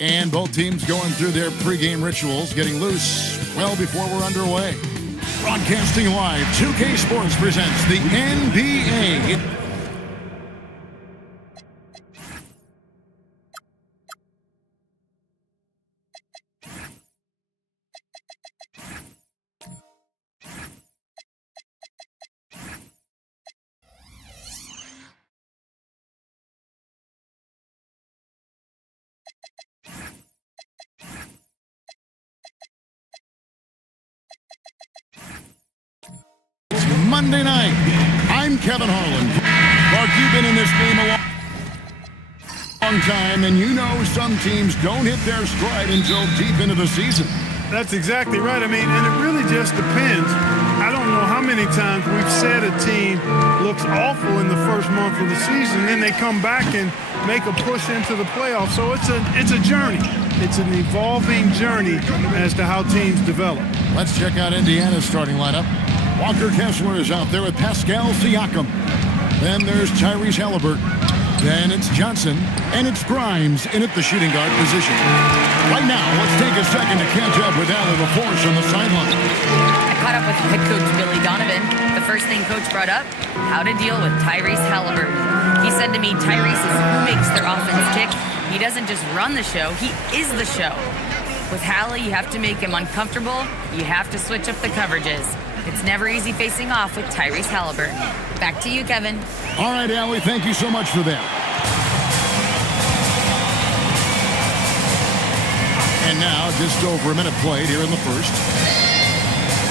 And both teams going through their pregame rituals, getting loose well before we're underway. Broadcasting live, 2K Sports presents the NBA. Monday night. I'm Kevin Harlan. Clark, you've been in this game a long time, and you know some teams don't hit their stride until deep into the season. That's exactly right. I mean, and it really just depends. I don't know how many times we've said a team looks awful in the first month of the season, then they come back and make a push into the playoffs. So it's a journey. It's an evolving journey as to how teams develop. Let's check out Indiana's starting lineup. Walker Kessler is out there with Pascal Siakam. Then there's Tyrese Halliburton. Then it's Johnson. And it's Grimes in at the shooting guard position. Right now, let's take a second to catch up with Allie LaForce on the sideline. I caught up with head coach Billy Donovan. The first thing coach brought up, how to deal with Tyrese Halliburton. He said to me, Tyrese is who makes their offense tick. He doesn't just run the show, he is the show. With Hallie, you have to make him uncomfortable. You have to switch up the coverages. It's never easy facing off with Tyrese Halliburton. Back to you, Kevin. All right, Allie, thank you so much for that. And now, just over a minute played here in the first.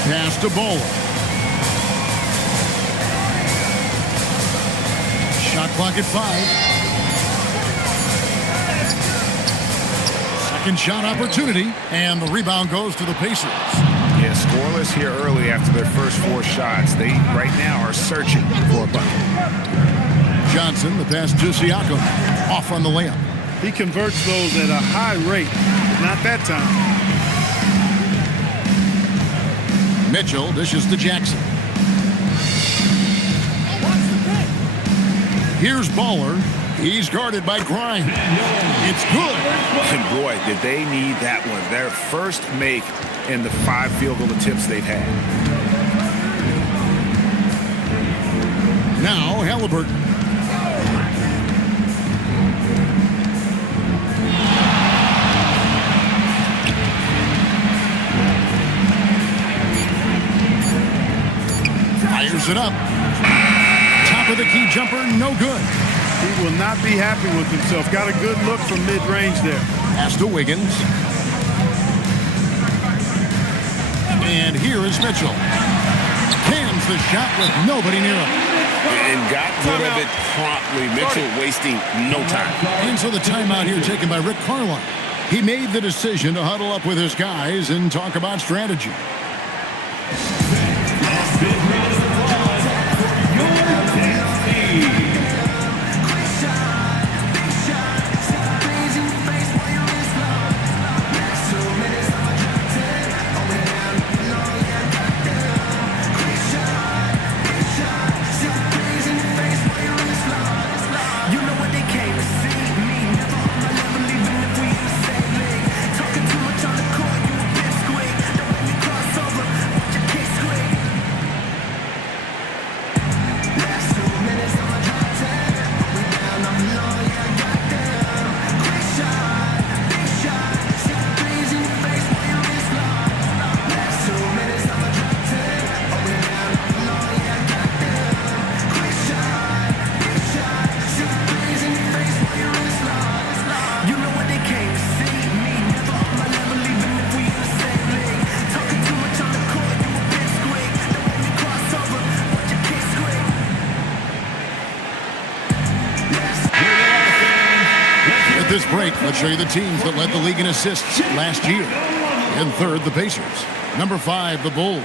Pass to Bowler. Shot clock at 5. Second shot opportunity, and the rebound goes to the Pacers. Yeah, scoreless here early after their first 4 shots. They, right now, are searching for a bucket. Johnson, the pass to Siakam. Off on the layup. He converts those at a high rate, but not that time. Mitchell dishes to Jackson. Here's Baller. He's guarded by Grimes. It's good. And boy, did they need that one. Their first make in the 5 field goal attempts they've had. Now Halliburton. Fires it up. Top of the key jumper, no good. He will not be happy with himself. Got a good look from mid-range there. Pass to Wiggins. And here is Mitchell. Cans the shot with nobody near him. And got rid of it promptly. Mitchell wasting no time. And so the timeout here taken by Rick Carlisle. He made the decision to huddle up with his guys and talk about strategy. This break, let's show you the teams that led the league in assists last year. In third, the Pacers. Number 5, the Bulls.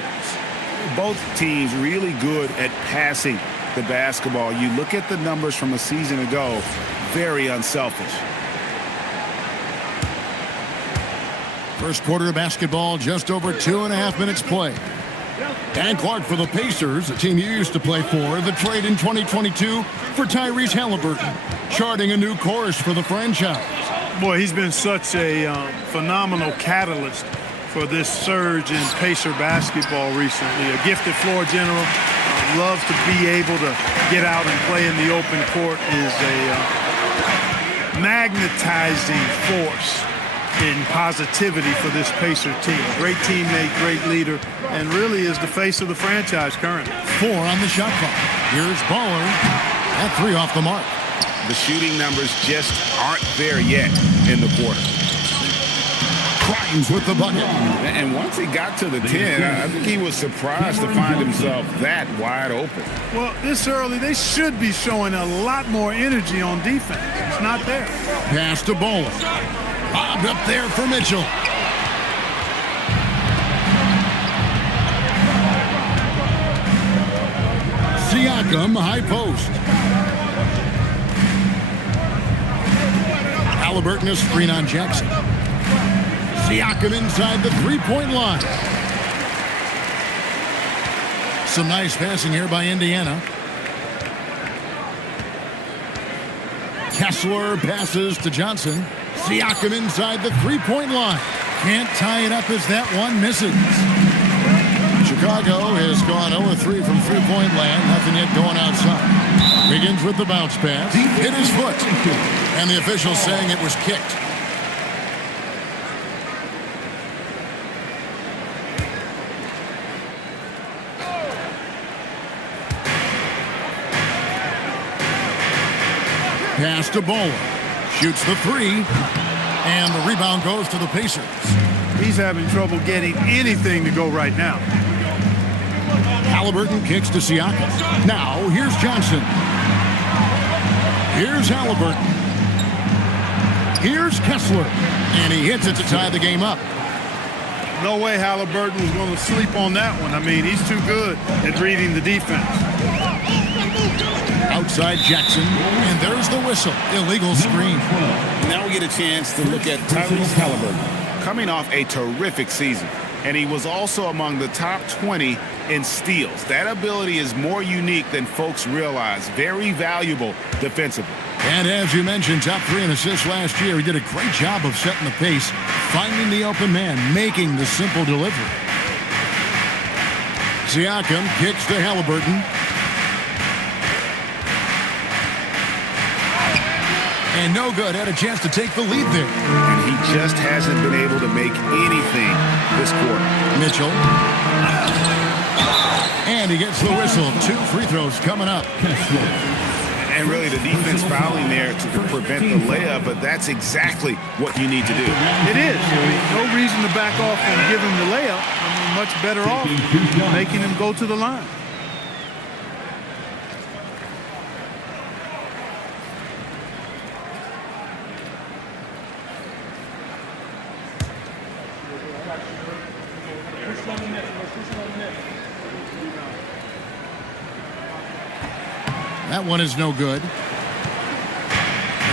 Both teams really good at passing the basketball. You look at the numbers from a season ago, very unselfish. First quarter of basketball, just over 2.5 minutes played. Dan Clark for the Pacers, a team you used to play for. The trade in 2022 for Tyrese Halliburton, charting a new course for the franchise. Boy, he's been such a phenomenal catalyst for this surge in Pacer basketball recently. A gifted floor general, loves to be able to get out and play in the open court, is a magnetizing force in positivity for this Pacer team. Great teammate, great leader, and really is the face of the franchise currently. 4 on the shot clock. Here's Baller. At 3 off the mark. The shooting numbers just aren't there yet in the quarter. Grimes with the bucket. And once he got to the 10, I think he was surprised to find himself that wide open. Well, this early, they should be showing a lot more energy on defense. It's not there. Pass to Baller. Bobbed up there for Mitchell. Siakam, high post. Halliburton, a screen on Jackson. Siakam inside the three-point line. Some nice passing here by Indiana. Kessler passes to Johnson. Siakam inside the three-point line. Can't tie it up as that one misses. Chicago has gone 0-3 from three-point land. Nothing yet going outside. Wiggins with the bounce pass. Hit his foot. And the official saying it was kicked. Pass to Bowler. Shoots the 3. And the rebound goes to the Pacers. He's having trouble getting anything to go right now. Halliburton kicks to Siakam. Now, here's Johnson. Here's Halliburton. Here's Kessler. And he hits it to tie the game up. No way Halliburton was going to sleep on that one. I mean, he's too good at reading the defense. Outside Jackson. And there's the whistle. Illegal screen. Now we get a chance to look at Tyrese Halliburton, coming off a terrific season. And he was also among the top 20 in steals. That ability is more unique than folks realize. Very valuable defensively. And as you mentioned, top 3 in assists last year. He did a great job of setting the pace, finding the open man, making the simple delivery. Siakam kicks to Halliburton. And no good. Had a chance to take the lead there. And he just hasn't been able to make anything this quarter. Mitchell. And he gets the whistle. 2 free throws coming up. And really the defense fouling there to prevent the layup, but that's exactly what you need to do. It is. I mean, no reason to back off and give him the layup. I mean, much better off making him go to the line. That one is no good.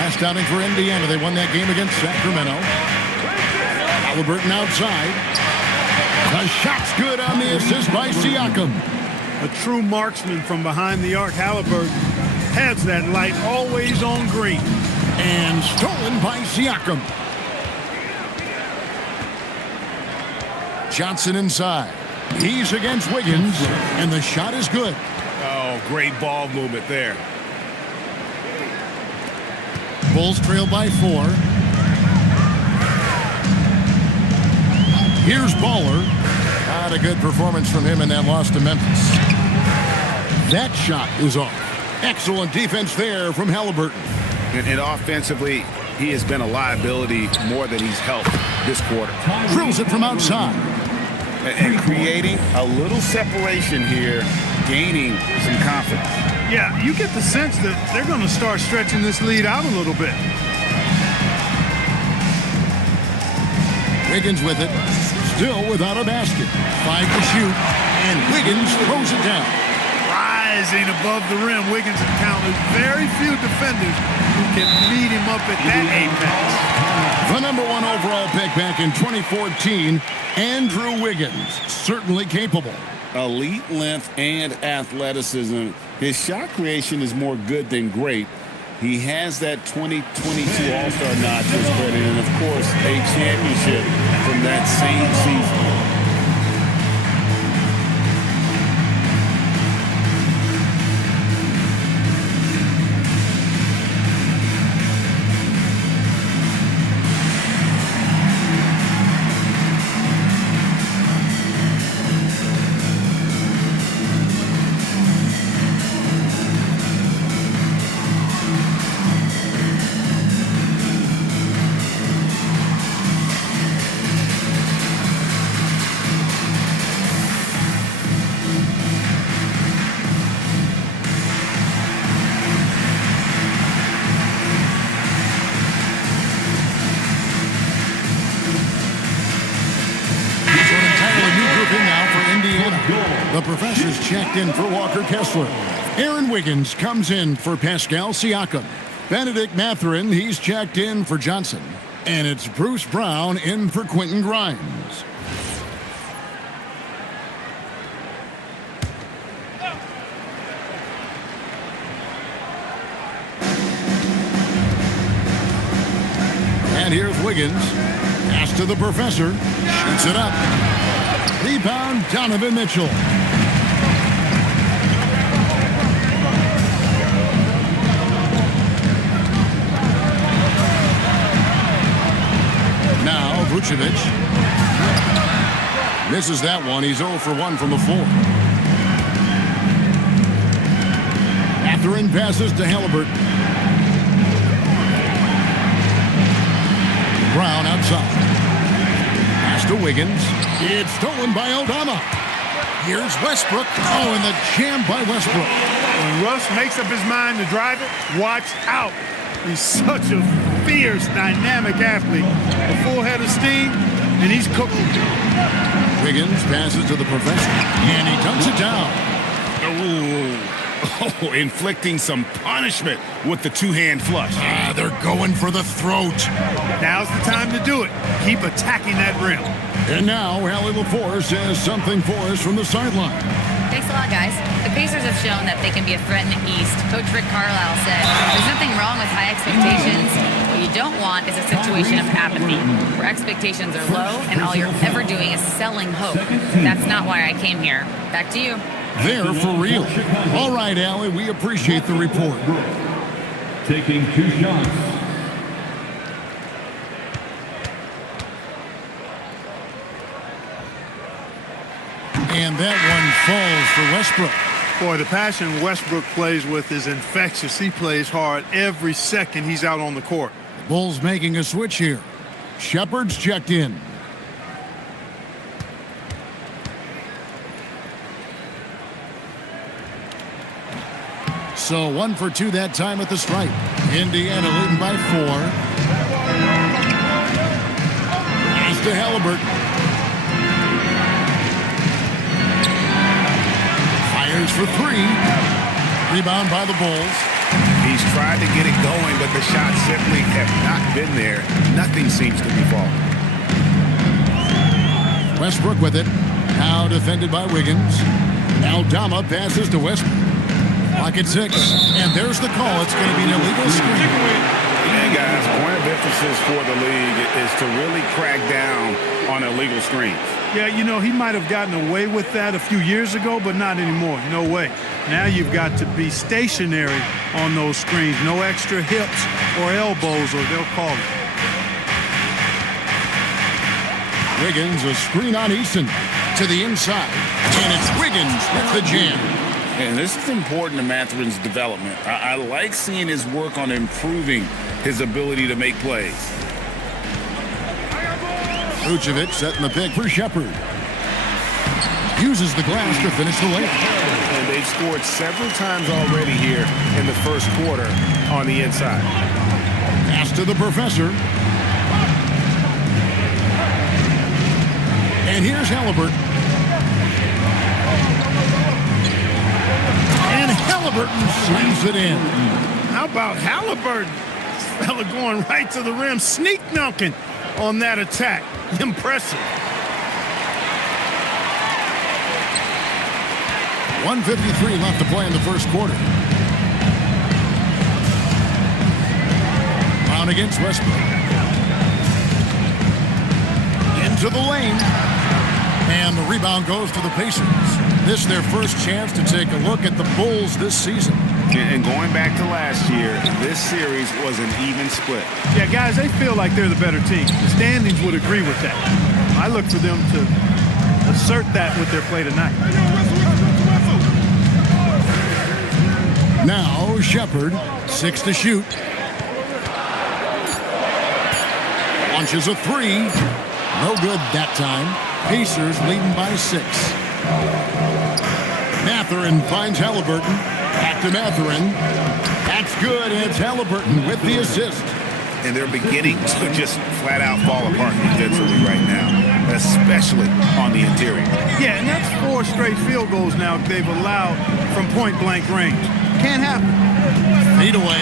Last outing for Indiana. They won that game against Sacramento. Halliburton outside. The shot's good on the assist by Siakam. A true marksman from behind the arc. Halliburton has that light always on green. And stolen by Siakam. Johnson inside. He's against Wiggins. And the shot is good. Oh, great ball movement there. Bulls trail by 4. Here's Baller. Not a good performance from him in that loss to Memphis. That shot is off. Excellent defense there from Halliburton. And offensively, he has been a liability more than he's helped this quarter. Drills it from outside. And creating a little separation here, gaining some confidence. Yeah, you get the sense that they're going to start stretching this lead out a little bit. Wiggins with it. Still without a basket. 5 to shoot. And Wiggins throws it down. Rising above the rim, Wiggins encounters very few defenders who can meet him up at that apex. The number 1 overall pick back in 2014, Andrew Wiggins. Certainly capable. Elite length and athleticism. His shot creation is more good than great. He has that 2022 All-Star nod to his credit, and of course, a championship from that same season. The professor's checked in for Walker Kessler. Aaron Wiggins comes in for Pascal Siakam. Benedict Mathurin, he's checked in for Johnson. And it's Bruce Brown in for Quentin Grimes. And here's Wiggins. Pass to the professor. Shoots it up. Rebound, Donovan Mitchell. Now, Vucevic. Misses that one. He's 0 for 1 from the floor. Mathurin passes to Halliburton. Brown outside. Pass to Wiggins. It's stolen by Aldama. Here's Westbrook. Oh, and the jam by Westbrook. When Russ makes up his mind to drive it, watch out. He's such a fierce, dynamic athlete. A full head of steam, and he's cooking. Wiggins passes to the professor, and he dunks it down. Oh, inflicting some punishment with the two-hand flush. They're going for the throat. Now's the time to do it. Keep attacking that rim. And now, Allie LaForce says something for us from the sideline. Thanks a lot, guys. The Pacers have shown that they can be a threat in the East. Coach Rick Carlisle said, there's nothing wrong with high expectations. What you don't want is a situation of apathy, where expectations are low and all you're ever doing is selling hope. That's not why I came here. Back to you. They're for real. All right, Allie, we appreciate the report. Taking 2 shots. And that one falls for Westbrook. Boy, the passion Westbrook plays with is infectious. He plays hard every second he's out on the court. The Bulls making a switch here. Shepard's checked in. So 1 for 2 that time at the stripe. Indiana leading by 4. Pass to Halliburton. Fires for 3. Rebound by the Bulls. He's tried to get it going, but the shots simply have not been there. Nothing seems to be falling. Westbrook with it. Now defended by Wiggins. Aldama passes to Westbrook. Clock at 6. And there's the call. It's going to be an illegal screen. Yeah, guys, point of emphasis for the league is to really crack down on illegal screens. Yeah, you know, he might have gotten away with that a few years ago, but not anymore. No way. Now you've got to be stationary on those screens. No extra hips or elbows, or they'll call it. Wiggins, a screen on Easton to the inside. And it's Wiggins with the jam. And this is important to Mathurin's development. I like seeing his work on improving his ability to make plays. Vucevic setting the pick for Shepard. Uses the glass to finish the layup. And they've scored several times already here in the first quarter on the inside. Pass to the professor. And here's Halliburton. And Halliburton slams it in. How about Halliburton? This fella going right to the rim, sneak dunking on that attack. Impressive. 1:53 left to play in the first quarter. against Westbrook. Into the lane. And the rebound goes to the Pacers. This is their first chance to take a look at the Bulls this season. And going back to last year, this series was an even split. Yeah, guys, they feel like they're the better team. The standings would agree with that. I look for them to assert that with their play tonight. Now Shepard, 6 to shoot. Launches a 3. No good that time. Pacers leading by 6. Mathurin finds Halliburton. Back to Mathurin. That's good, and it's Halliburton with the assist. And they're beginning to just flat out fall apart defensively right now, especially on the interior. Yeah, and that's 4 straight field goals now they've allowed from point-blank range. Can't happen. Fade away.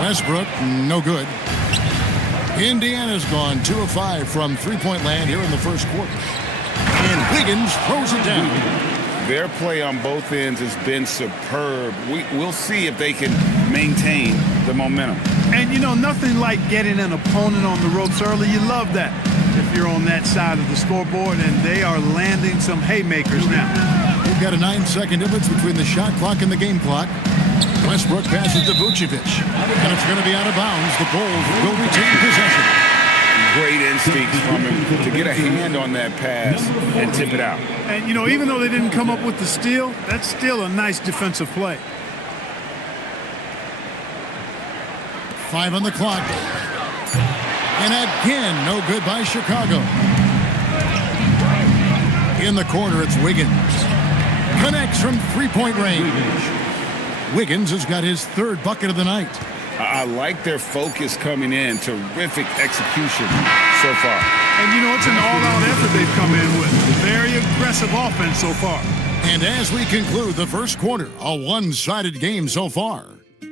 Westbrook, no good. Indiana's gone 2 of 5 from three-point land here in the first quarter. And Wiggins throws it down. Their play on both ends has been superb. We'll see if they can maintain the momentum. And, you know, nothing like getting an opponent on the ropes early. You love that if you're on that side of the scoreboard, and they are landing some haymakers now. We've got a 9-second difference between the shot clock and the game clock. Westbrook passes to Vucevic, and it's going to be out of bounds. The Bulls will retain possession. Great instincts from him to get a hand on that pass and tip it out. And, you know, even though they didn't come up with the steal, that's still a nice defensive play. 5 on the clock. And again, no good by Chicago. In the corner, it's Wiggins. Connects from three-point range. Wiggins has got his 3rd bucket of the night. I like their focus coming in. Terrific execution so far. And, you know, it's an all-out effort they've come in with. Very aggressive offense so far. And as we conclude the first quarter, a one-sided game so far.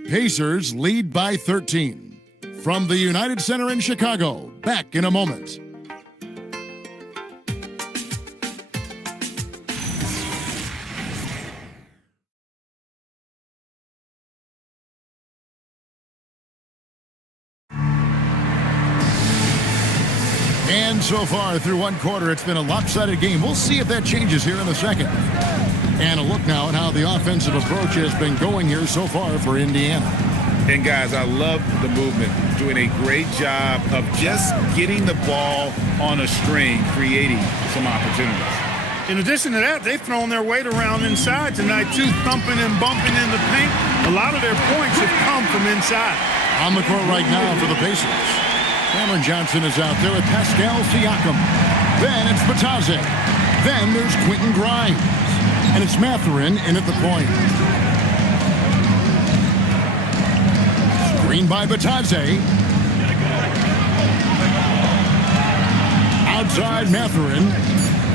Pacers lead by 13. From the United Center in Chicago, back in a moment. And so far through one quarter, it's been a lopsided game. We'll see if that changes here in the second. And a look now at how the offensive approach has been going here so far for Indiana. And guys, I love the movement. Doing a great job of just getting the ball on a string, creating some opportunities. In addition to that, they've thrown their weight around inside tonight, too, thumping and bumping in the paint. A lot of their points have come from inside. On the court right now for the Pacers. Cameron Johnson is out there with Pascal Siakam. Then it's Batadze. Then there's Quentin Grimes. And it's Mathurin in at the point. Screen by Batadze. Outside Mathurin.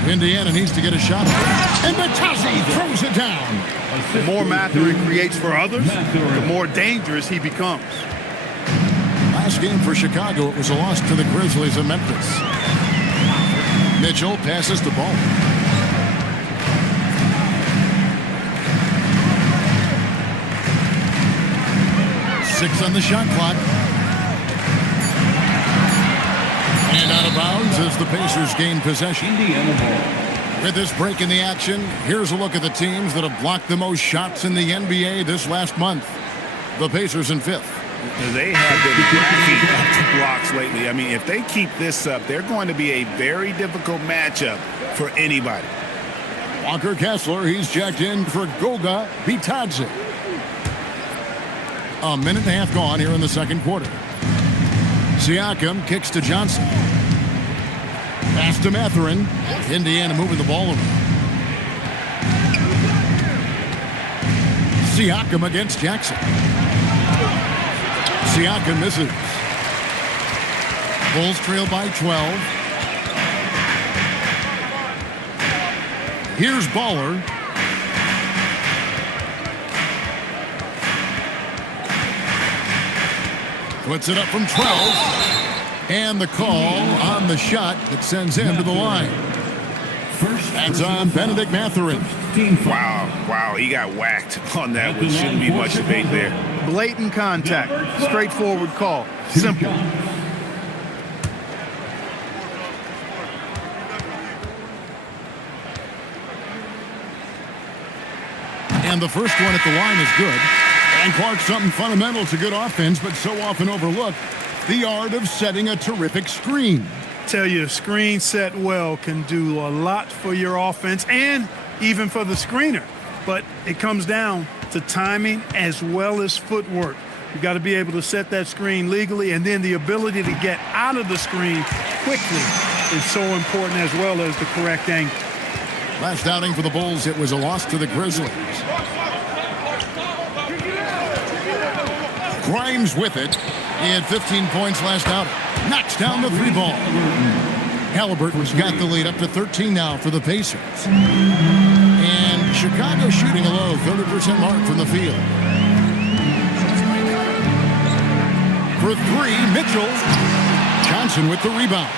Indiana needs to get a shot. And Batadze throws it down. The more Mathurin creates for others, the more dangerous he becomes. Last game for Chicago, it was a loss to the Grizzlies of Memphis. Mitchell passes the ball. Six on the shot clock. And out of bounds as the Pacers gain possession. With this break in the action, here's a look at the teams that have blocked the most shots in the NBA this last month. The Pacers in 5th. They have been racking up the blocks lately. I mean, if they keep this up, they're going to be a very difficult matchup for anybody. Walker Kessler, he's checked in for Goga Bitadze. A minute and a half gone here in the second quarter. Siakam kicks to Johnson. Pass to Mathurin. Indiana moving the ball over. Siakam against Jackson. Siakam misses. Bulls trail by 12. Here's Baller. Puts it up from 12. And the call on the shot that sends him to the line. That's on Benedict Mathurin. 15 fouls. Wow, he got whacked on that, which shouldn't be much debate there. Blatant contact. Straightforward call. Simple. And the first one at the line is good. And Clark, something fundamental to good offense, but so often overlooked, the art of setting a terrific screen. Tell you, a screen set well can do a lot for your offense and even for the screener. But it comes down to timing as well as footwork. You've got to be able to set that screen legally, and then the ability to get out of the screen quickly is so important, as well as the correct angle. Last outing for the Bulls, it was a loss to the Grizzlies. Grimes with it. He had 15 points last outing. Knocks down the three ball. Halliburton's got the lead up to 13 now for the Pacers. And Chicago shooting a low 30% mark from the field. For three, Mitchell. Johnson with the rebound.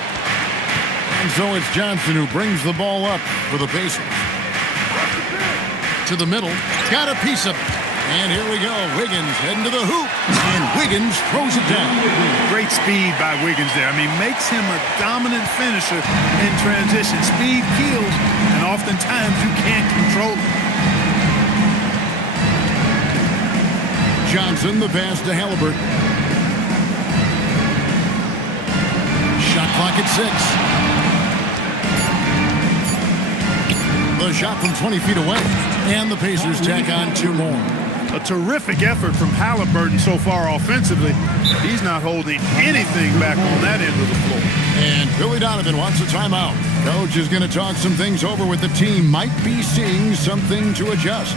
And so it's Johnson who brings the ball up for the Pacers. To the middle. Got a piece of it. And here we go. Wiggins heading to the hoop. And Wiggins throws it down. Great speed by Wiggins there. I mean, makes him a dominant finisher in transition. Speed kills, and oftentimes you can't control it. Johnson, the pass to Halliburton. Shot clock at 6. The shot from 20 feet away. And the Pacers tack on 2 more. A terrific effort from Halliburton so far offensively. He's not holding anything back on that end of the floor. And Billy Donovan wants a timeout. Coach is going to talk some things over with the team. Might be seeing something to adjust.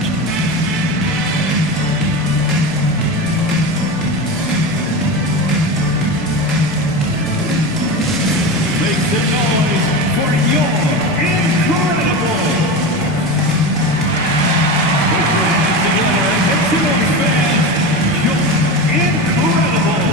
Make some noise for your incredible. Put your hands together and make some noise, fans. Your incredible.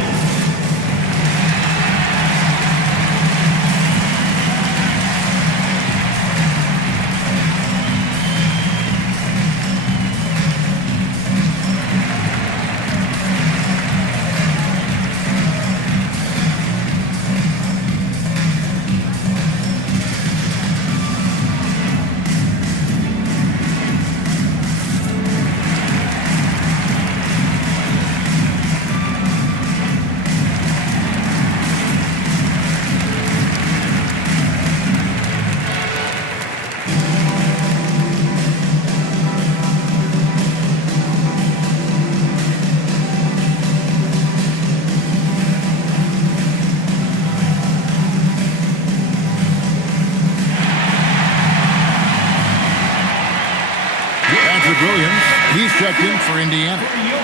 Williams, he's checked in for Indiana. For your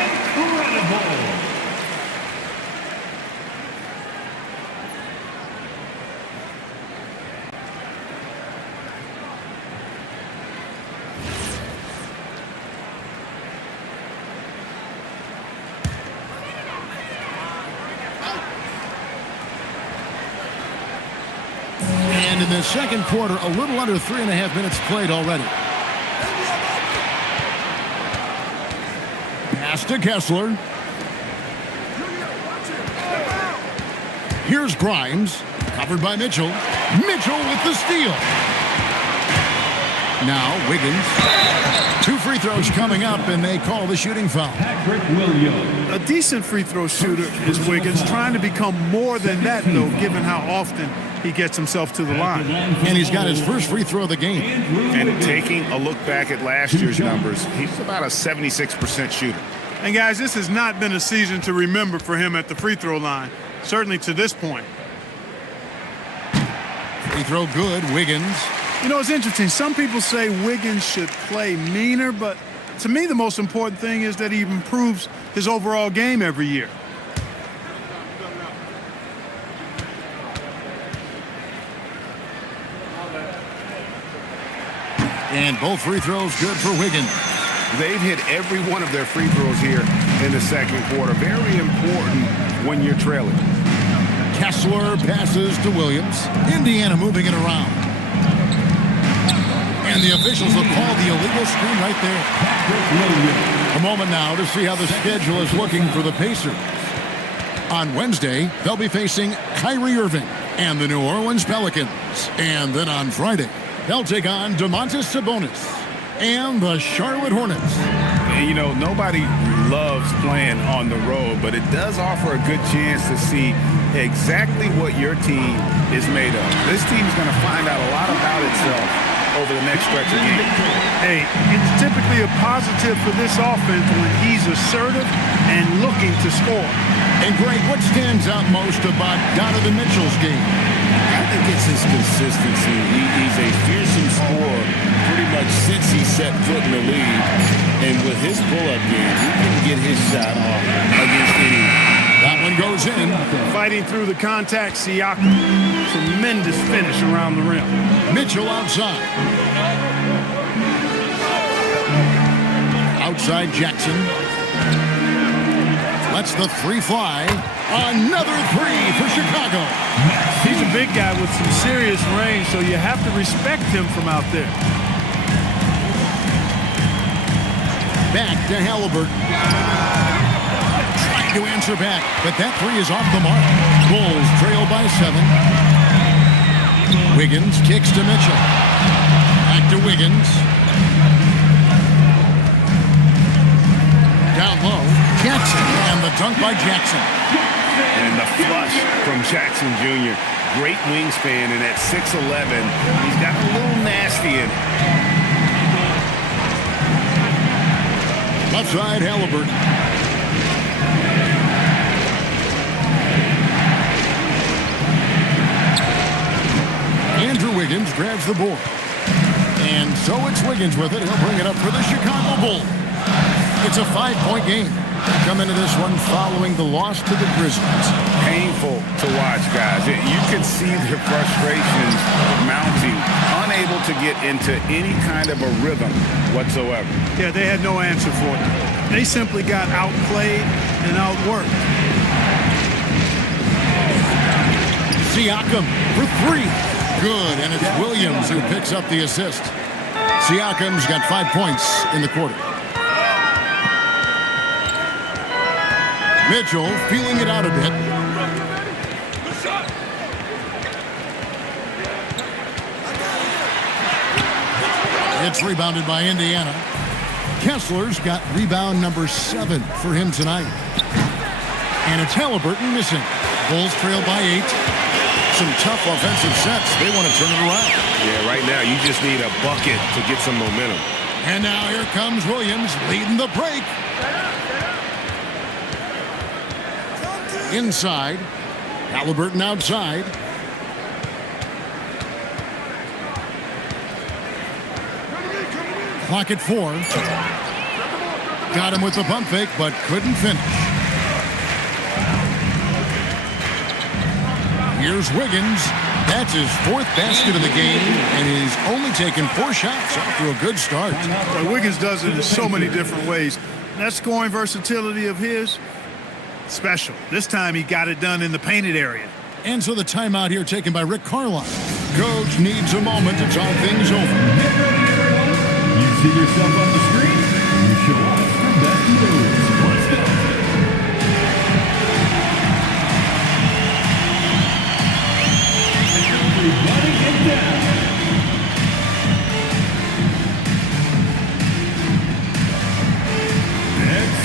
incredible. And in the second quarter, a little under 3.5 minutes played already. Pass to Kessler. Here's Grimes, covered by Mitchell. Mitchell with the steal. Now Wiggins. 2 free throws coming up, and they call the shooting foul. Patrick Williams. A decent free throw shooter is Wiggins, trying to become more than that, though, given how often he gets himself to the line. And he's got his first free throw of the game. And taking a look back at last year's numbers, he's about a 76% shooter. And, guys, this has not been a season to remember for him at the free throw line, certainly to this point. Free throw good, Wiggins. You know, it's interesting. Some people say Wiggins should play meaner, but to me the most important thing is that he improves his overall game every year. And both free throws good for Wiggins. They've hit every one of their free throws here in the second quarter. Very important when you're trailing. Kessler passes to Williams. Indiana moving it around. And the officials will call the illegal screen right there. A moment now to see how the schedule is looking for the Pacers. On Wednesday, they'll be facing Kyrie Irving and the New Orleans Pelicans. And then on Friday, they'll take on Domantas Sabonis and the Charlotte Hornets. You know, nobody loves playing on the road, but it does offer a good chance to see exactly what your team is made of. This team's going to find out a lot about itself over the next stretch of games. Hey, it's typically a positive for this offense when he's assertive and looking to score. And Greg, what stands out most about Donovan Mitchell's game? I think it's his consistency. He's a fearsome scorer pretty much since he set foot in the league. And with his pull-up game, he can get his shot off against anyone. That one goes in. Fighting through the contact, Siakam. Tremendous finish around the rim. Mitchell outside. Outside Jackson. Lets the three fly. Another three for Chicago. He's a big guy with some serious range, so you have to respect him from out there. Back to Halliburton. Trying to answer back, but that three is off the mark. Bulls trail by 7. Wiggins kicks to Mitchell. Back to Wiggins. Down low, Jackson, and the dunk by Jackson. And the flush from Jackson Jr. Great wingspan, and at 6'11", he's got a little nasty in it. Left side, Halliburton. Andrew Wiggins grabs the board. And so it's Wiggins with it. He'll bring it up for the Chicago Bulls. It's a 5-point game. They come into this one following the loss to the Grizzlies. Painful to watch, guys. You can see their frustrations mounting, unable to get into any kind of a rhythm whatsoever. Yeah, they had no answer for it. They simply got outplayed and outworked. Siakam for 3. Good, and it's Williams who picks up the assist. Siakam's got 5 points in the quarter. Mitchell feeling it out a bit. It's rebounded by Indiana. Kessler's got rebound number 7 for him tonight. And it's Halliburton missing. Bulls trail by 8. Some tough offensive sets. They want to turn it around. Yeah, right now you just need a bucket to get some momentum. And now here comes Williams leading the break. Inside. Halliburton outside. Clock at 4. Got him with the pump fake, but couldn't finish. Here's Wiggins. That's his 4th basket of the game, and he's only taken 4 shots after a good start. Well, Wiggins does it in so many different ways. That scoring versatility of his, special. This time he got it done in the painted area. And so the timeout here taken by Rick Carlisle. Coach needs a moment to talk things over. You see yourself on the screen? You should watch for best moves. Let's go. Everybody get down. Next.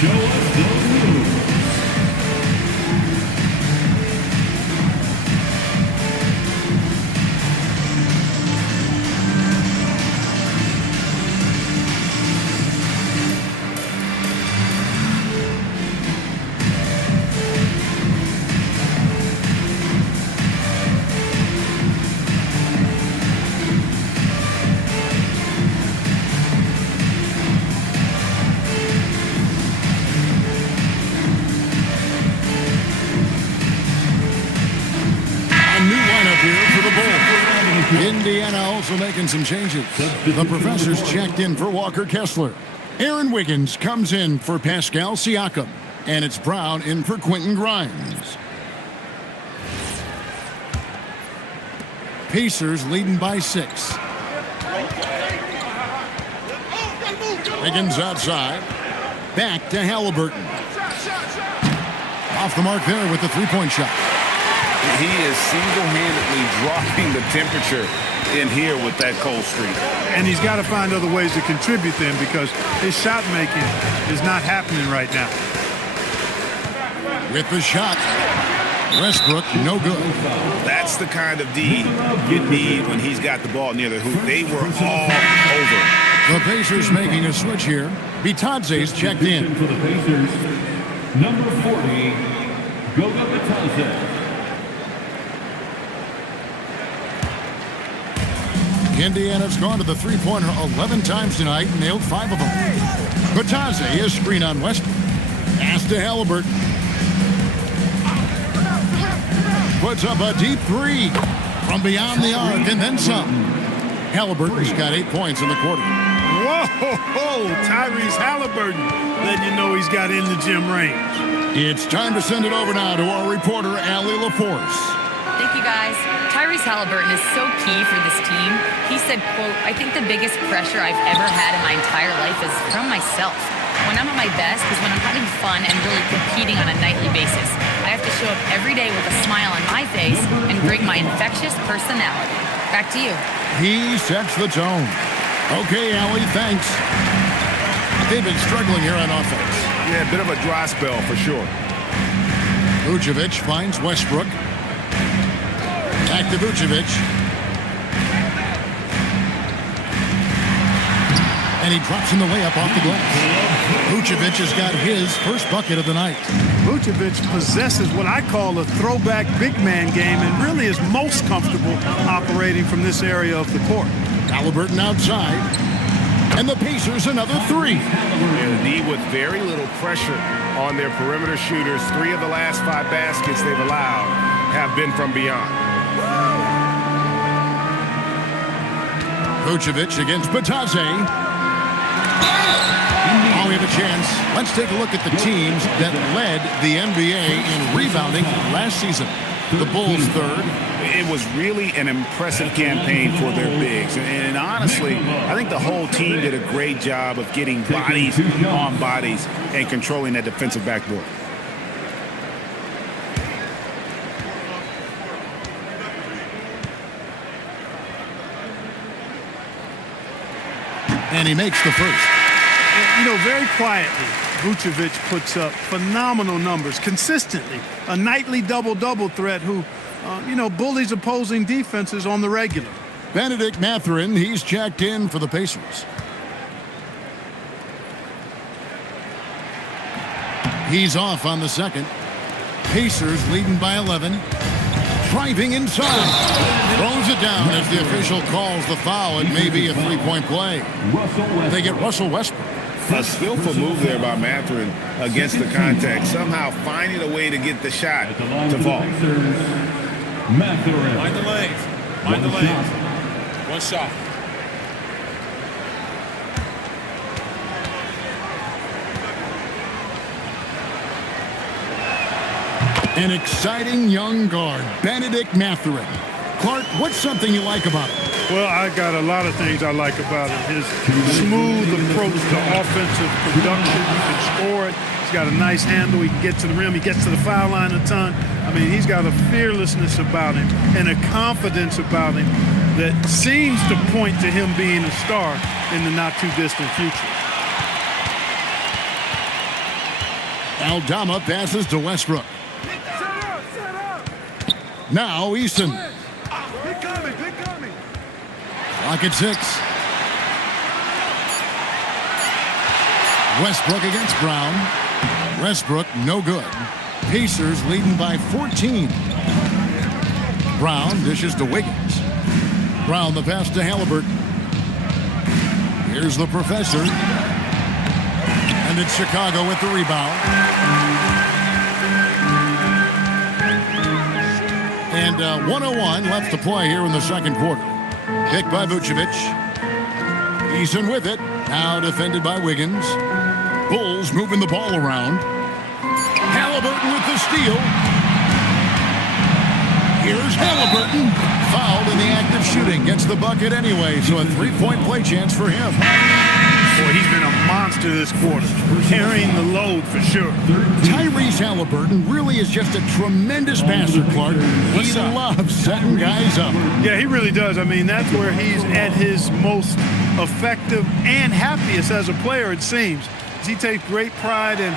Show us the moves. Indiana also making some changes. The professors checked in for Walker Kessler. Aaron Wiggins comes in for Pascal Siakam. And it's Brown in for Quentin Grimes. Pacers leading by 6. Wiggins outside. Back to Halliburton. Off the mark there with the three-point shot. He is single-handedly dropping the temperature in here with that cold streak. And he's got to find other ways to contribute then, because his shot making is not happening right now. With the shot. Westbrook, no good. That's the kind of D you need when he's got the ball near the hoop. They were all over. The Pacers making a switch here. Bitadze's checked in. For the Pacers, number 40, Goga Bitadze. Indiana's gone to the three-pointer 11 times tonight and nailed 5 of them. Bitadze is screen on Westbrook. Pass to Halliburton. Puts up a deep 3 from beyond the arc and then some. Halliburton's got 8 points in the quarter. Whoa, Tyrese Halliburton letting you know he's got in the gym range. It's time to send it over now to our reporter, Allie LaForce. Thank you, guys. Tyrese Halliburton is so key for this team. He said, quote, "I think the biggest pressure I've ever had in my entire life is from myself. When I'm at my best is when I'm having fun and really competing on a nightly basis. I have to show up every day with a smile on my face and bring my infectious personality." Back to you. He sets the tone. Okay, Allie, thanks. They've been struggling here on offense. Yeah, a bit of a dry spell for sure. Vucevic finds Westbrook. Back to Vucevic. And he drops in the layup off the glass. Vucevic has got his first bucket of the night. Vucevic possesses what I call a throwback big man game and really is most comfortable operating from this area of the court. Halliburton outside. And the Pacers another 3. Yeah, the D with very little pressure on their perimeter shooters. 3 of the last 5 baskets they've allowed have been from beyond. Vucevic against Bitadze. Oh, we have a chance. Let's take a look at the teams that led the NBA in rebounding last season. The Bulls 3rd. It was really an impressive campaign for their bigs. And honestly, I think the whole team did a great job of getting bodies on bodies and controlling that defensive backboard. And he makes the first. You know, very quietly, Vucevic puts up phenomenal numbers consistently. A nightly double-double threat who, bullies opposing defenses on the regular. Benedict Mathurin, he's checked in for the Pacers. He's off on the second. Pacers leading by 11. Driving inside. Throws it down as the official calls the foul. It may be a three-point play. They get Russell Westbrook. A skillful move there by Mathurin against the contact. Somehow finding a way to get the shot to fall. Mathurin. Mind the lanes. Mind the lanes. One shot. An exciting young guard, Benedict Mathurin. Clark, what's something you like about him? Well, I got a lot of things I like about him. His smooth approach to offensive production. He can score it. He's got a nice handle. He can get to the rim. He gets to the foul line a ton. I mean, he's got a fearlessness about him and a confidence about him that seems to point to him being a star in the not-too-distant future. Aldama passes to Westbrook. Now Easton. Clock at 6. Westbrook against Brown. Westbrook no good. Pacers leading by 14. Brown dishes to Wiggins. Brown the pass to Halliburton. Here's the professor. And it's Chicago with the rebound. And 1:01 left to play here in the second quarter. Picked by Vucevic. Eason with it. Now defended by Wiggins. Bulls moving the ball around. Halliburton with the steal. Here's Halliburton. Fouled in the act of shooting. Gets the bucket anyway, so a three-point play chance for him. Boy, he's been a monster this quarter, carrying the load for sure. Tyrese Halliburton really is just a tremendous passer, Clark. He loves setting guys up. Yeah, he really does. I mean, that's where he's at his most effective and happiest as a player, it seems. He takes great pride and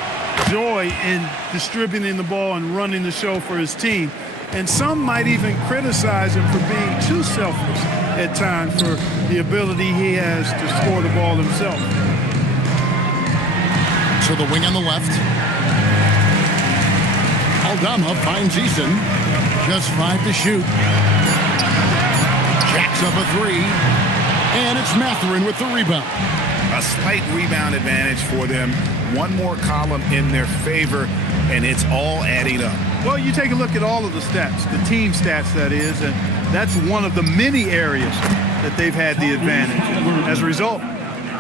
joy in distributing the ball and running the show for his team. And some might even criticize him for being too selfless at times for the ability he has to score the ball himself. To the wing on the left. Aldama finds Eason. Just 5 to shoot. Jacks up a 3. And it's Mathurin with the rebound. A slight rebound advantage for them. One more column in their favor, and it's all adding up. Well, you take a look at all of the stats, the team stats, that is, and that's one of the many areas that they've had the advantage. As a result,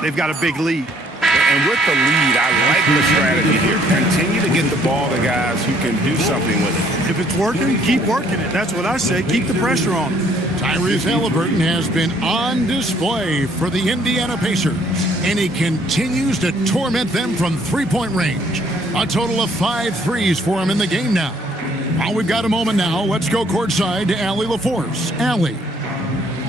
they've got a big lead. And with the lead, I like the strategy here. Continue to get the ball to guys who can do something with it. If it's working, keep working it. That's what I say. Keep the pressure on him. Tyrese Halliburton has been on display for the Indiana Pacers, and he continues to torment them from three-point range. A total of 5 threes for him in the game now. While we've got a moment now, let's go courtside to Allie LaForce. Allie.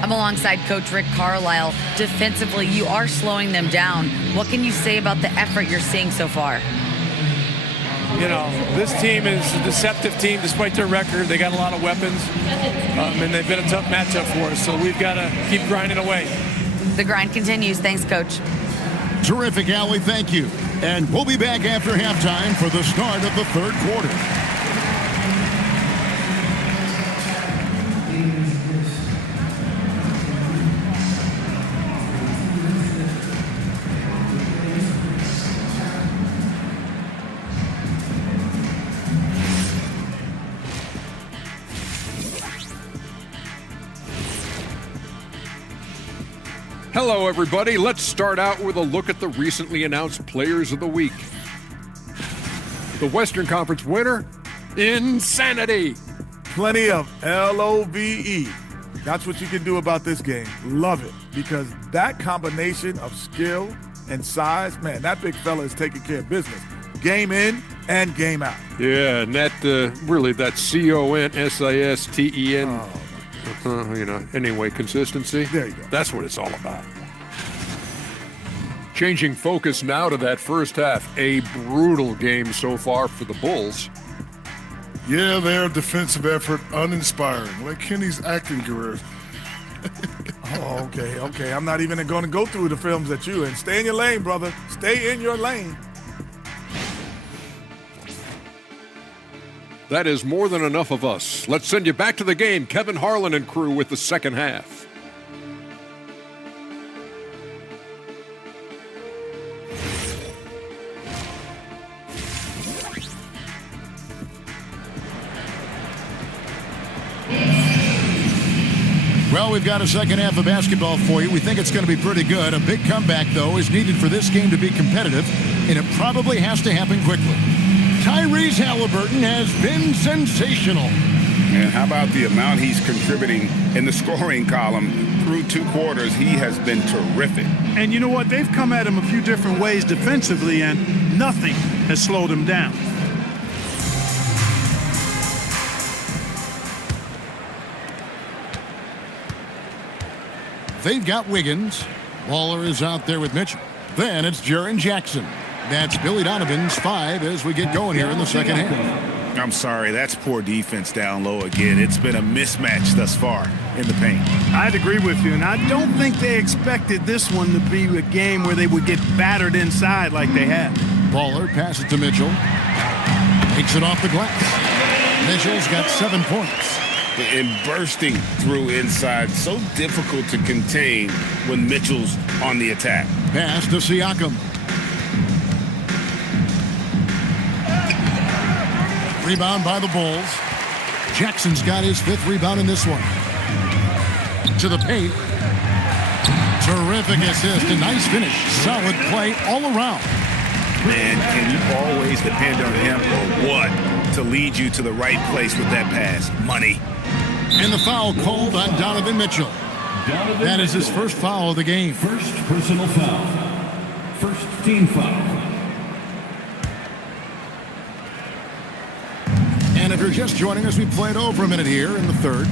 I'm alongside Coach Rick Carlisle. Defensively, you are slowing them down. What can you say about the effort you're seeing so far? You know, this team is a deceptive team despite their record. They got a lot of weapons, and they've been a tough matchup for us, so we've got to keep grinding away. The grind continues. Thanks, Coach. Terrific, Allie. Thank you. And we'll be back after halftime for the start of the third quarter. Hello, everybody. Let's start out with a look at the recently announced Players of the Week. The Western Conference winner, Insanity. Plenty of LOVE. That's what you can do about this game. Love it. Because that combination of skill and size, man, that big fella is taking care of business. Game in and game out. Yeah, and that really, that CONSISTEN. Anyway, consistency. There you go. That's what it's all about. Changing focus now to that first half. A brutal game so far for the Bulls. Yeah, their defensive effort uninspiring, like Kenny's acting career. Okay. I'm not even going to go through the films that you in. Stay in your lane, brother. Stay in your lane. That is more than enough of us. Let's send you back to the game. Kevin Harlan and crew with the second half. Well, we've got a second half of basketball for you. We think it's going to be pretty good. A big comeback, though, is needed for this game to be competitive, and it probably has to happen quickly. Tyrese Halliburton has been sensational. And how about the amount he's contributing in the scoring column through 2 quarters? He has been terrific. And you know what? They've come at him a few different ways defensively, and nothing has slowed him down. They've got Wiggins. Waller is out there with Mitchell. Then it's Jaren Jackson. That's Billy Donovan's 5 as we get going here in the second half. I'm sorry, that's poor defense down low again. It's been a mismatch thus far in the paint. I'd agree with you, and I don't think they expected this one to be a game where they would get battered inside like they had. Waller passes to Mitchell. Takes it off the glass. Mitchell's got 7 points. And bursting through inside, so difficult to contain when Mitchell's on the attack. Pass to Siakam. Rebound by the Bulls. Jackson's got his 5th rebound in this one. To the paint. Terrific assist. A nice finish. Solid play all around. Man, can you always depend on him or what to lead you to the right place with that pass? Money. And the foul called on Donovan Mitchell. That is his first foul of the game. First personal foul. First team foul. And if you're just joining us, we played over a minute here in the third.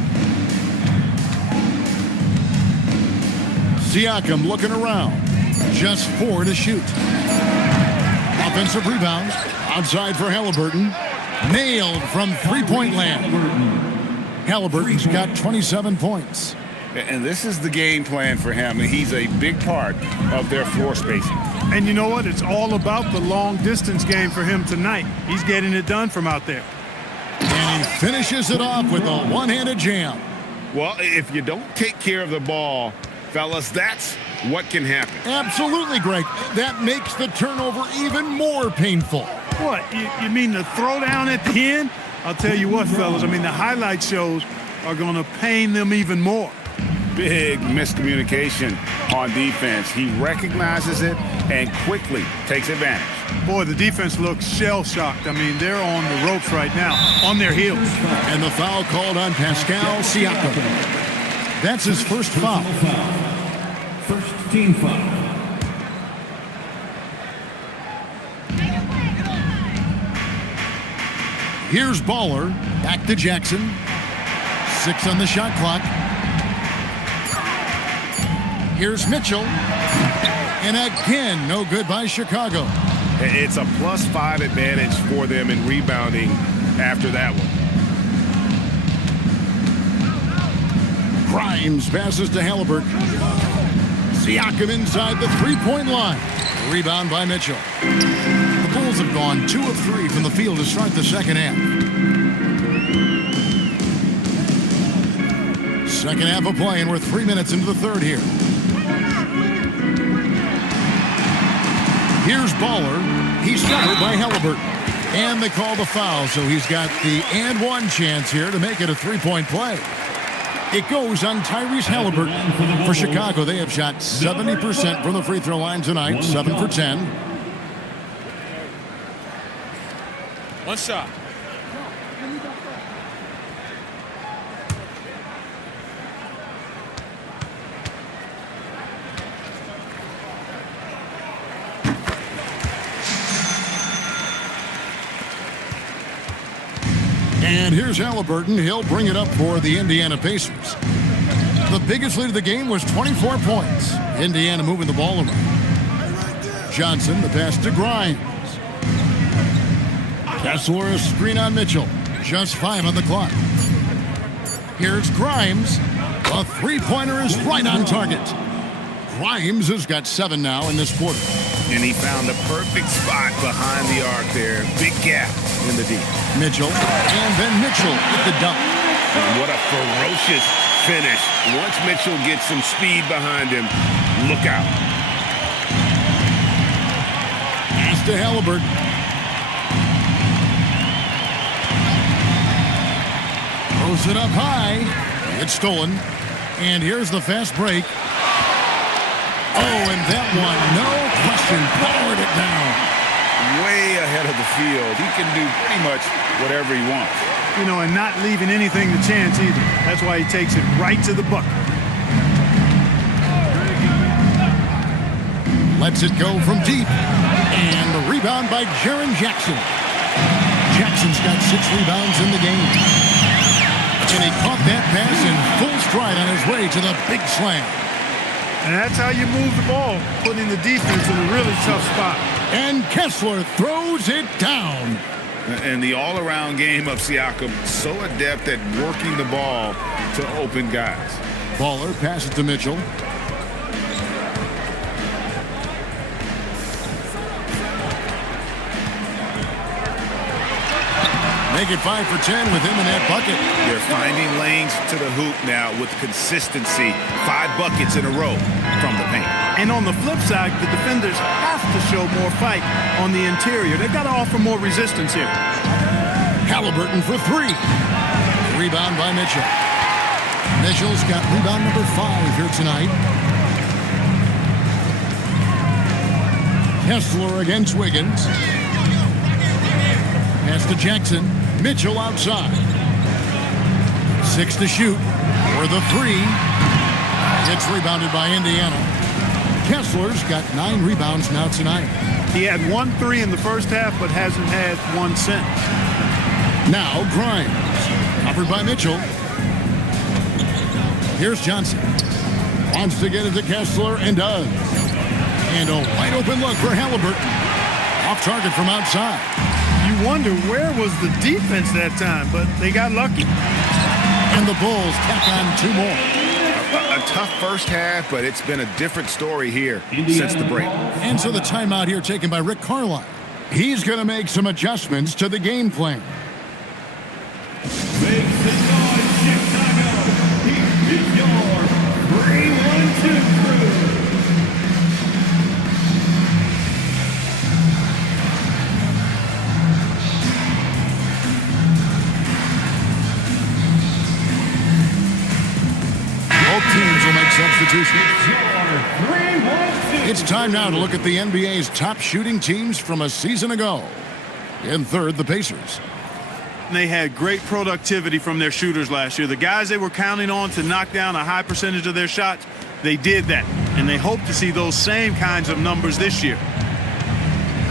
Siakam looking around. Just 4 to shoot. Offensive rebound. Outside for Halliburton. Nailed from three-point land. Halliburton's got 27 points. And this is the game plan for him. He's a big part of their floor spacing. And you know what? It's all about the long-distance game for him tonight. He's getting it done from out there. And he finishes it off with a one-handed jam. Well, if you don't take care of the ball, fellas, that's what can happen. Absolutely, Greg. That makes the turnover even more painful. What? You mean the throwdown at the end? I'll tell you what, fellas. I mean, the highlight shows are going to pain them even more. Big miscommunication on defense. He recognizes it and quickly takes advantage. Boy, the defense looks shell-shocked. I mean, they're on the ropes right now, on their heels. And the foul called on Pascal Siakam. That's his first foul. First team foul. Here's Baller. Back to Jackson. 6 on the shot clock. Here's Mitchell. And again, no good by Chicago. It's a +5 advantage for them in rebounding after that one. Grimes passes to Halliburton. Siakam inside the three-point line. Rebound by Mitchell. The Bulls have gone 2 of 3 from the field to start the second half. Second half of play, and we're 3 minutes into the third here. Here's Baller. He's covered by Halliburton. And they call the foul, so he's got the and one chance here to make it a three-point play. It goes on Tyrese Halliburton. For Chicago, they have shot 70% from the free throw line tonight, 7 for 10. One shot. And here's Halliburton. He'll bring it up for the Indiana Pacers. The biggest lead of the game was 24 points. Indiana moving the ball around. Johnson, the pass to Grimes. Kessler, a screen on Mitchell. Just 5 on the clock. Here's Grimes. A three-pointer is right on target. Grimes has got 7 now in this quarter. And he found the perfect spot behind the arc there. Big gap in the deep. Mitchell, and then Mitchell with the dunk. And what a ferocious finish. Once Mitchell gets some speed behind him, look out. Pass to Halliburton. Throws it up high. It's stolen. And here's the fast break. Oh, and that one, no question, powered it down. Way ahead of the field. He can do pretty much whatever he wants. You know, and not leaving anything to chance either. That's why he takes it right to the bucket. Lets it go from deep. And the rebound by Jaren Jackson. Jackson's got 6 rebounds in the game. And he caught that pass in full stride on his way to the big slam. And that's how you move the ball, putting the defense in a really tough spot. And Kessler throws it down. And the all-around game of Siakam, so adept at working the ball to open guys. Baller passes to Mitchell. Make it 5 for 10 with him in that bucket. They're finding lanes to the hoop now with consistency. 5 buckets in a row from the paint. And on the flip side, the defenders have to show more fight on the interior. They've got to offer more resistance here. Halliburton for 3. Rebound by Mitchell. Mitchell's got rebound number 5 here tonight. Kessler against Wiggins. Pass to Jackson. Mitchell outside. 6 to shoot. For the 3. It's rebounded by Indiana. Kessler's got 9 rebounds now tonight. He had 1 3 in the first half, but hasn't had one since. Now Grimes. Offered by Mitchell. Here's Johnson. Wants to get it to Kessler and does. And a wide open look for Halliburton. Off target from outside. You wonder where was the defense that time, but they got lucky. And the Bulls tack on 2 more. A tough first half, but it's been a different story here since the break. And so the timeout here taken by Rick Carlisle. He's going to make some adjustments to the game plan. Make some noise, Chicago. Here is your 3-1-2 crew. Both teams will make substitutions. It's time now to look at the NBA's top shooting teams from a season ago. In third, the Pacers. They had great productivity from their shooters last year. The guys they were counting on to knock down a high percentage of their shots, they did that. And they hope to see those same kinds of numbers this year.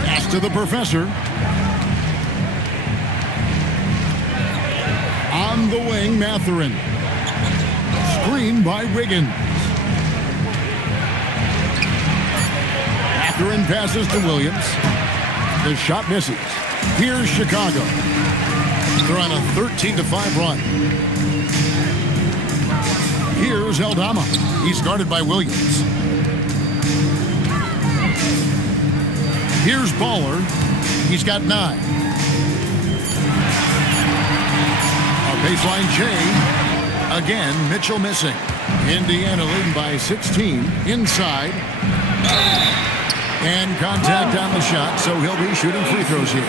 Pass to the Professor. On the wing, Mathurin. Screen by Wiggins. Mathurin passes to Williams. The shot misses. Here's Chicago. They're on a 13-5 run. Here's Aldama. He's guarded by Williams. Here's Baller. He's got 9. A baseline J. Again, Mitchell missing. Indiana leading by 16. Inside. And contact on the shot, so he'll be shooting free throws here.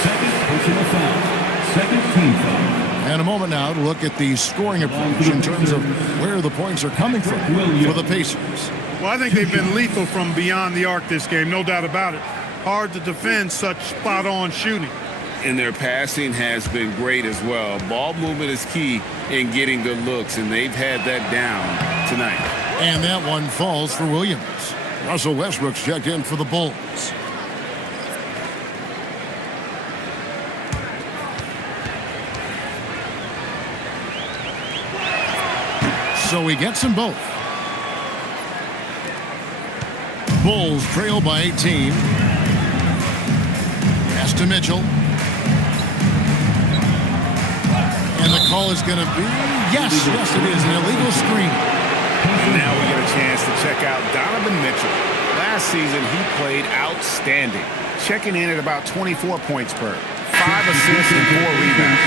Second personal foul. Second team foul. And a moment now to look at the scoring approach in terms of where the points are coming from for the Pacers. Well, I think they've been lethal from beyond the arc this game, no doubt about it. Hard to defend such spot-on shooting. And their passing has been great as well. Ball movement is key in getting good looks, and they've had that down tonight. And that one falls for Williams. Russell Westbrook's checked in for the Bulls. So he gets them both. Bulls trail by 18. Pass to Mitchell. And the call is going to be, yes, it is, an illegal screen. And now we get a chance to check out Donovan Mitchell. Last season, he played outstanding, checking in at about 24 points per, 5 assists and 4 rebounds.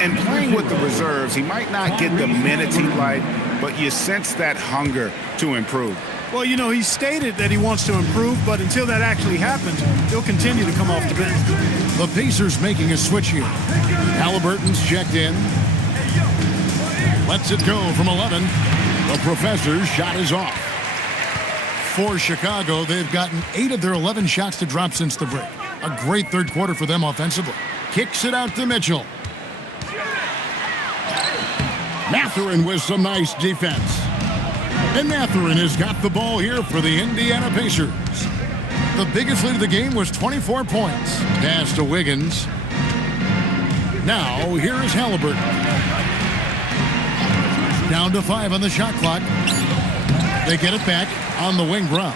And playing with the reserves, he might not get the minutes he'd like, but you sense that hunger to improve. Well, you know, he stated that he wants to improve, but until that actually happens, he'll continue to come off the bench. The Pacers making a switch here. Halliburton's checked in. Lets it go from 11. The Professor's shot is off. For Chicago, they've gotten 8 of their 11 shots to drop since the break. A great third quarter for them offensively. Kicks it out to Mitchell. Mathurin with some nice defense. And Mathurin has got the ball here for the Indiana Pacers. The biggest lead of the game was 24 points. Pass to Wiggins. Now, here is Halliburton. Down to 5 on the shot clock. They get it back on the wing. Brown.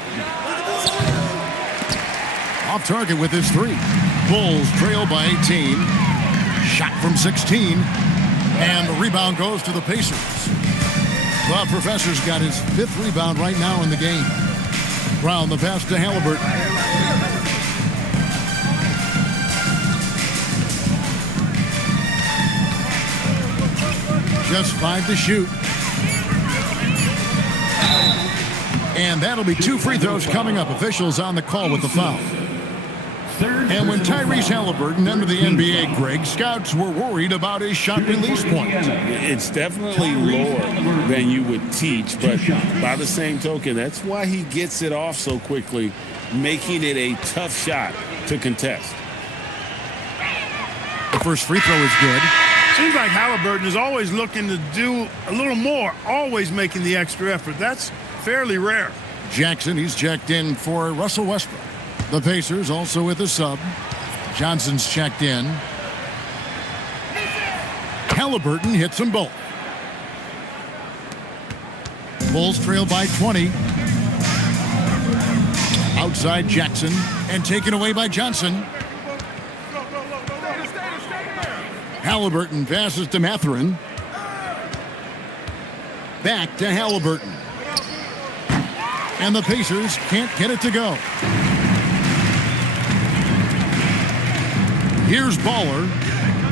Off target with his 3. Bulls trail by 18. Shot from 16. And the rebound goes to the Pacers. The Professor's got his 5th rebound right now in the game. Brown, the pass to Halliburton. Just 5 to shoot. And that'll be 2 free throws coming up. Officials on the call with the foul. And when Tyrese Halliburton entered the NBA, Greg, scouts were worried about his shot release point. It's definitely lower than you would teach, but by the same token, that's why he gets it off so quickly. making it a tough shot to contest. The first free throw is good. Seems like Halliburton is always looking to do a little more, always making the extra effort. That's fairly rare. Jackson, he's checked in for Russell Westbrook. The Pacers also with a sub. Johnson's checked in. Halliburton hits them both. Bulls trail by 20. Outside Jackson and taken away by Johnson. Halliburton passes to Mathurin. Back to Halliburton. And the Pacers can't get it to go. Here's Baller.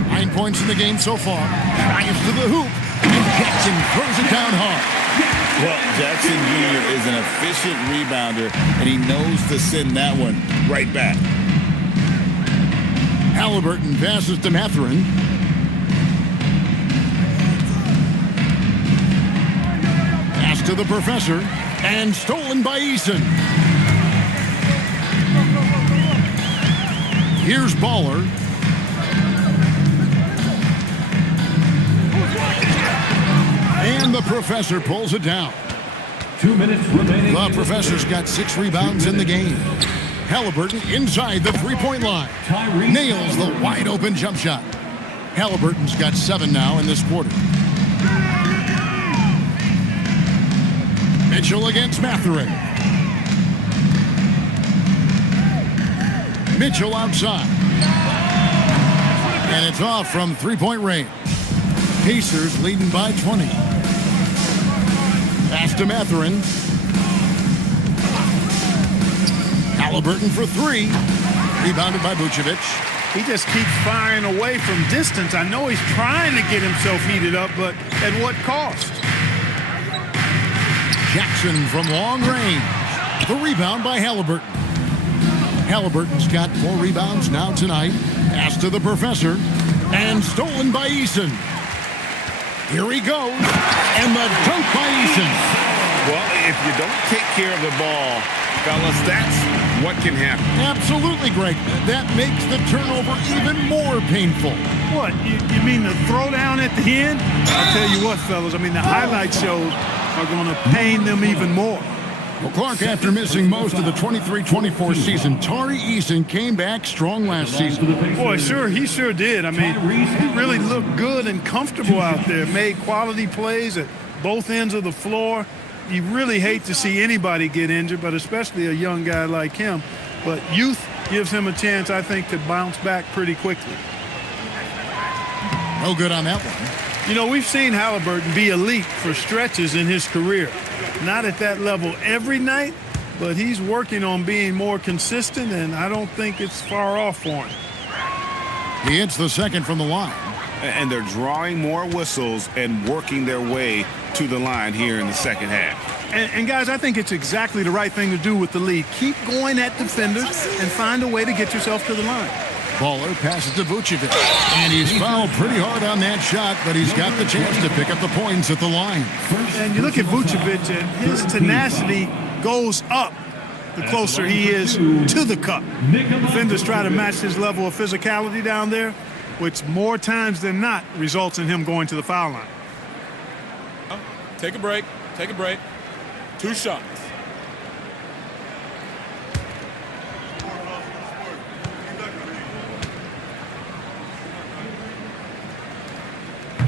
9 points in the game so far. Drives to the hoop. And Jackson throws it down hard. Well, Jackson Jr. is an efficient rebounder, and he knows to send that one right back. Halliburton passes to Mathurin. Pass to the Professor. And stolen by Eason. Here's Baller. And the Professor pulls it down. 2 minutes remaining. The Professor's got 6 rebounds in the game. Halliburton inside the three-point line. Nails the wide-open jump shot. Halliburton's got 7 now in this quarter. Mitchell against Mathurin. Mitchell outside. And it's off from three-point range. Pacers leading by 20. Pass to Mathurin. Halliburton for 3. Rebounded by Vucevic. He just keeps firing away from distance. I know he's trying to get himself heated up, but at what cost? Jackson from long range. The rebound by Halliburton. Halliburton's got 4 rebounds now tonight. Pass to the Professor. And stolen by Eason. Here he goes. And the dunk by Eason. Well, if you don't take care of the ball, fellas, that's what can happen. Absolutely, Greg. That makes the turnover even more painful. What, you mean the throwdown at the end? I'll tell you what, fellas, I mean, the highlight shows are going to pain them even more. Well, Clark, after missing most of the 23-24 season, Tari Eason came back strong last season. Boy, he sure did. I mean, he really looked good and comfortable out there, made quality plays at both ends of the floor. You really hate to see anybody get injured, but especially a young guy like him. But youth gives him a chance, I think, to bounce back pretty quickly. No good on that one. You know, we've seen Halliburton be elite for stretches in his career. Not at that level every night, but he's working on being more consistent, and I don't think it's far off for him. He hits the second from the line. And they're drawing more whistles and working their way to the line here in the second half. And guys, I think it's exactly the right thing to do with the lead. Keep going at defenders and find a way to get yourself to the line. Baller passes to Vucevic. And he's fouled pretty hard on that shot, but he's got the chance to pick up the points at the line. And you look at Vucevic, and his tenacity goes up the closer he is to the cup. Defenders try to match his level of physicality down there, which more times than not results in him going to the foul line. Take a break. 2 shots.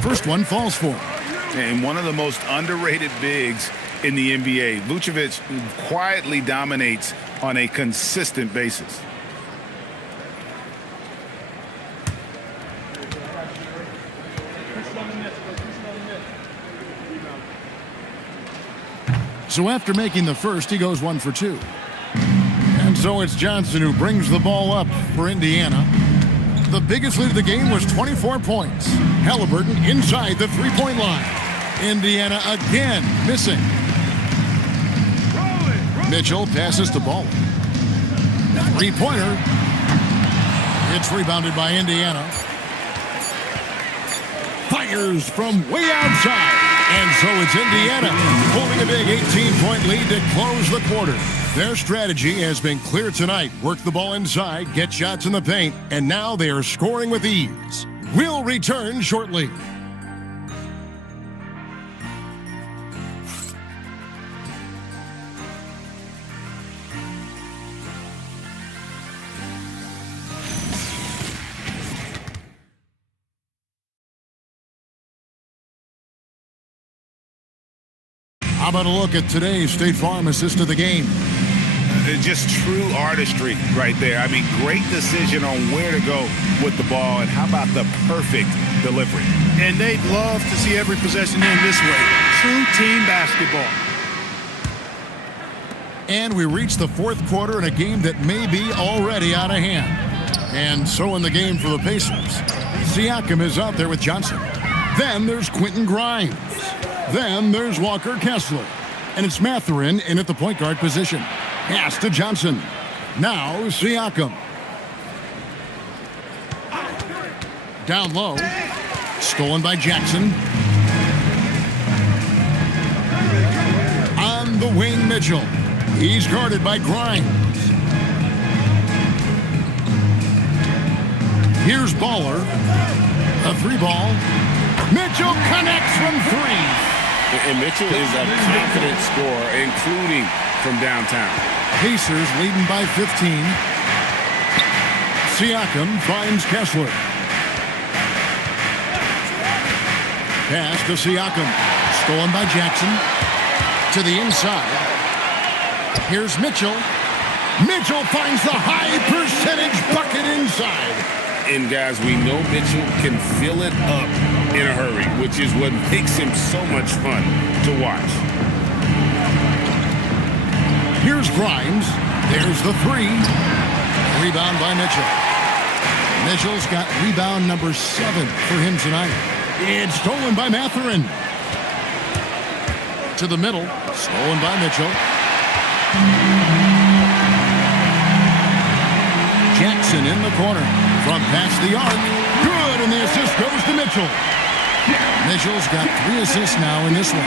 First one falls for him. And one of the most underrated bigs in the NBA. Vucevic quietly dominates on a consistent basis. So after making the first, he goes 1 for 2. And so it's Johnson who brings the ball up for Indiana. The biggest lead of the game was 24 points. Halliburton inside the three-point line. Indiana again missing. Mitchell passes to Ball. Three-pointer. It's rebounded by Indiana. Fires from way outside. And so it's Indiana holding a big 18-point lead to close the quarter. Their strategy has been clear tonight. Work the ball inside, get shots in the paint, and now they are scoring with ease. We'll return shortly. How about a look at today's State Farm assist of the game? Just true artistry right there. I mean, great decision on where to go with the ball, and how about the perfect delivery? And they'd love to see every possession end this way. True team basketball. And we reach the fourth quarter in a game that may be already out of hand. And so in the game for the Pacers, Siakam is out there with Johnson. Then there's Quentin Grimes. Then there's Walker Kessler. And it's Mathurin in at the point guard position. Pass to Johnson. Now Siakam. Down low. Stolen by Jackson. On the wing, Mitchell. He's guarded by Grimes. Here's Baller. A three ball. Mitchell connects from three. And Mitchell is a confident scorer, including from downtown. Pacers leading by 15. Siakam finds Kessler. Pass to Siakam. Stolen by Jackson. To the inside. Here's Mitchell. Mitchell finds the high percentage bucket inside. And guys, we know Mitchell can fill it up in a hurry, which is what makes him so much fun to watch. Here's Grimes. There's the three. Rebound by Mitchell. Mitchell's got rebound number 7 for him tonight. It's stolen by Mathurin. To the middle. Stolen by Mitchell. Jackson in the corner. From past the arc. Good, and the assist goes to Mitchell. Mitchell's got 3 assists now in this one.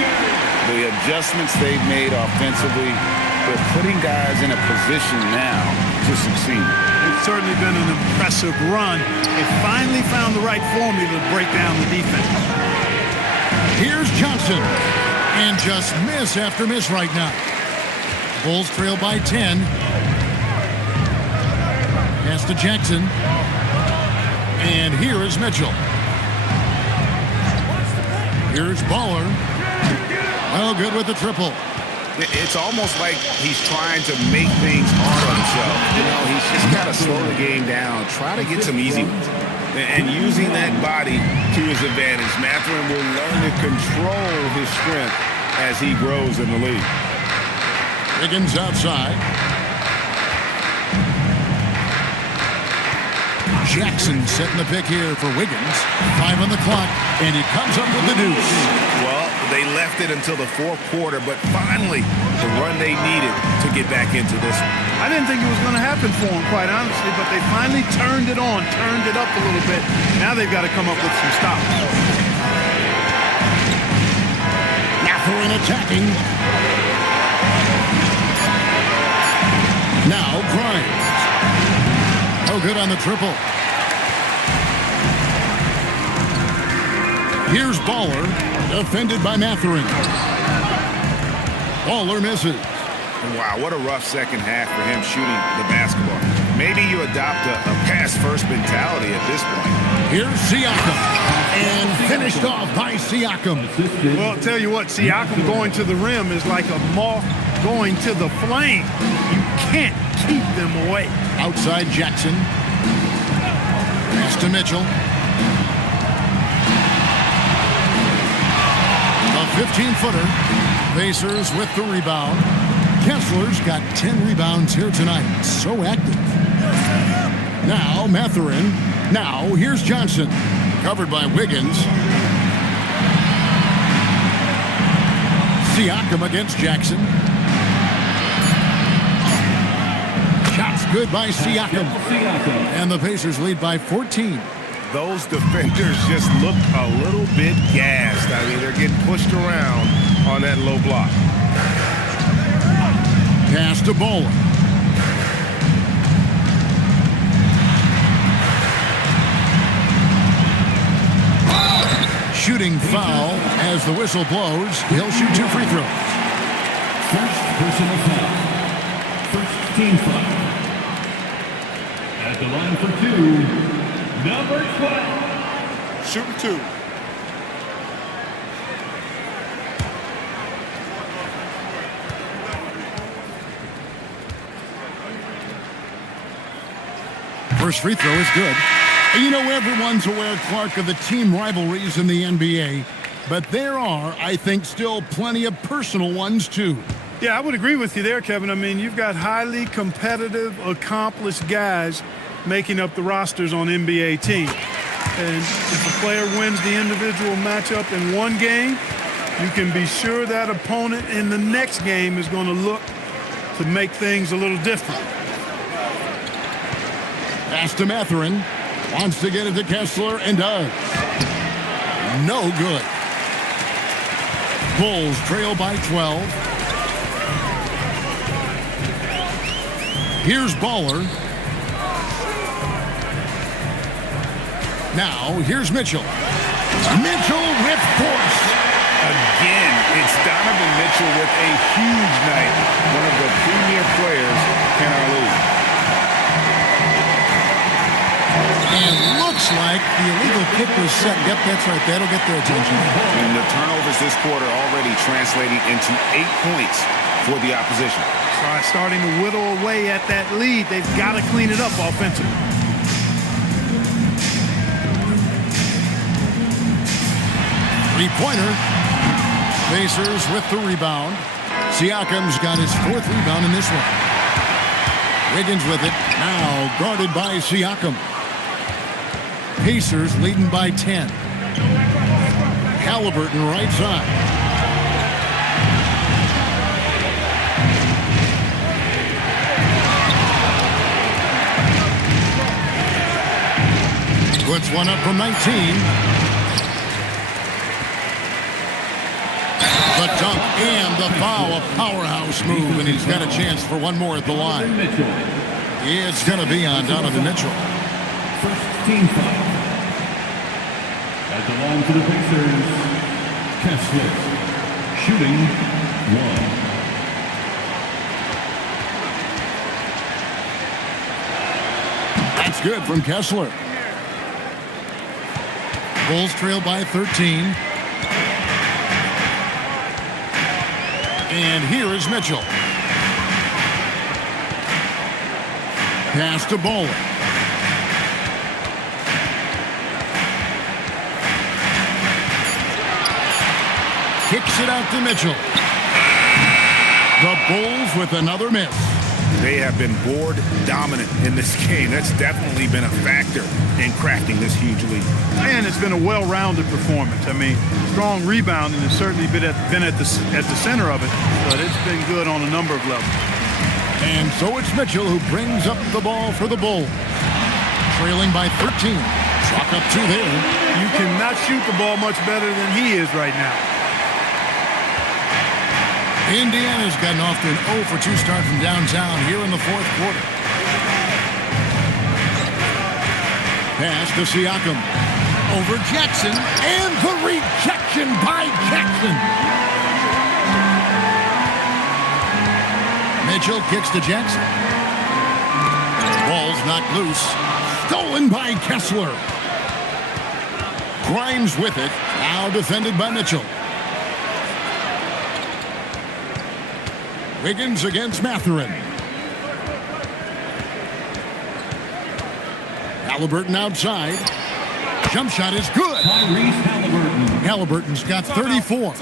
The adjustments they've made offensively, they're putting guys in a position now to succeed. It's certainly been an impressive run. They finally found the right formula to break down the defense. Here's Johnson. And just miss after miss right now. Bulls trail by 10. Pass to Jackson. And here is Mitchell. Here's Baller. Well, good with the triple. It's almost like he's trying to make things hard on himself. You know, he's just got to slow the game down, try to get some easy ones. And using that body to his advantage, Mathurin will learn to control his strength as he grows in the league. Wiggins outside. Jackson setting the pick here for Wiggins. 5 on the clock, and he comes up with the deuce. Well, they left it until the fourth quarter, but finally, the run they needed to get back into this one. I didn't think it was going to happen for them, quite honestly, but they finally turned it on, turned it up a little bit. Now they've got to come up with some stops. Mathurin attacking. Now Grimes. No good on the triple. Here's Baller, defended by Mathurin. Baller misses. Wow, what a rough second half for him shooting the basketball. Maybe you adopt a pass-first mentality at this point. Here's Siakam. And finished off by Siakam. Well, I'll tell you what, Siakam going to the rim is like a moth going to the flame. You can't keep them away. Outside Jackson. Pass to Mitchell. A 15-footer. Pacers with the rebound. Kessler's got 10 rebounds here tonight. So active. Now Mathurin. Now here's Johnson. Covered by Wiggins. Siakam against Jackson. Shots good by Siakam. And the Pacers lead by 14. those defenders just look a little bit gassed. I mean, they're getting pushed around on that low block. Pass to Bowler. Shooting foul as the whistle blows. He'll shoot 2 free throws. First personal foul. First team foul. At the line for 2, number 12. Shooting 2. First free throw is good. And you know, everyone's aware, Clark, of the team rivalries in the NBA, but there are, I think, still plenty of personal ones, too. Yeah, I would agree with you there, Kevin. I mean, you've got highly competitive, accomplished guys making up the rosters on NBA teams. And if a player wins the individual matchup in one game, you can be sure that opponent in the next game is going to look to make things a little different. Pass to Mathurin. Wants to get it to Kessler and does. No good. Bulls trail by 12. Here's Baller. Now, here's Mitchell. Mitchell with force. Again, it's Donovan Mitchell with a huge night. One of the premier players in our league. And looks like the illegal kick was set. Yep, that's right. That'll get their attention. And the turnovers this quarter already translating into 8 points for the opposition. Starting to whittle away at that lead. They've got to clean it up offensively. Three-pointer. Pacers with the rebound. Siakam's got his 4th rebound in this one. Wiggins with it. Now guarded by Siakam. Pacers leading by 10. Halliburton right side. Puts one up from 19. The dunk and the foul, a powerhouse move, and he's got a chance for one more at the line. It's going to be on Donovan Mitchell. First team foul. At the line for the Pacers, Kessler. Shooting 1. That's good from Kessler. Bulls trail by 13. And here is Mitchell. Pass to Bowler. Kicks it out to Mitchell. The Bulls with another miss. They have been board dominant in this game. That's definitely been a factor in crafting this huge lead. And it's been a well-rounded performance. I mean, strong rebounding has certainly been at the center of it, but it's been good on a number of levels. And so it's Mitchell who brings up the ball for the Bulls. Trailing by 13. Chalk up 2 there. You cannot shoot the ball much better than he is right now. Indiana's gotten off to an 0 for 2 start from downtown here in the 4th quarter. Pass to Siakam. Over Jackson. And the rejection by Jackson. Mitchell kicks to Jackson. Ball's knocked loose. Stolen by Kessler. Grimes with it. Now defended by Mitchell. Wiggins against Mathurin. Halliburton outside. Jump shot is good. Halliburton's got 34.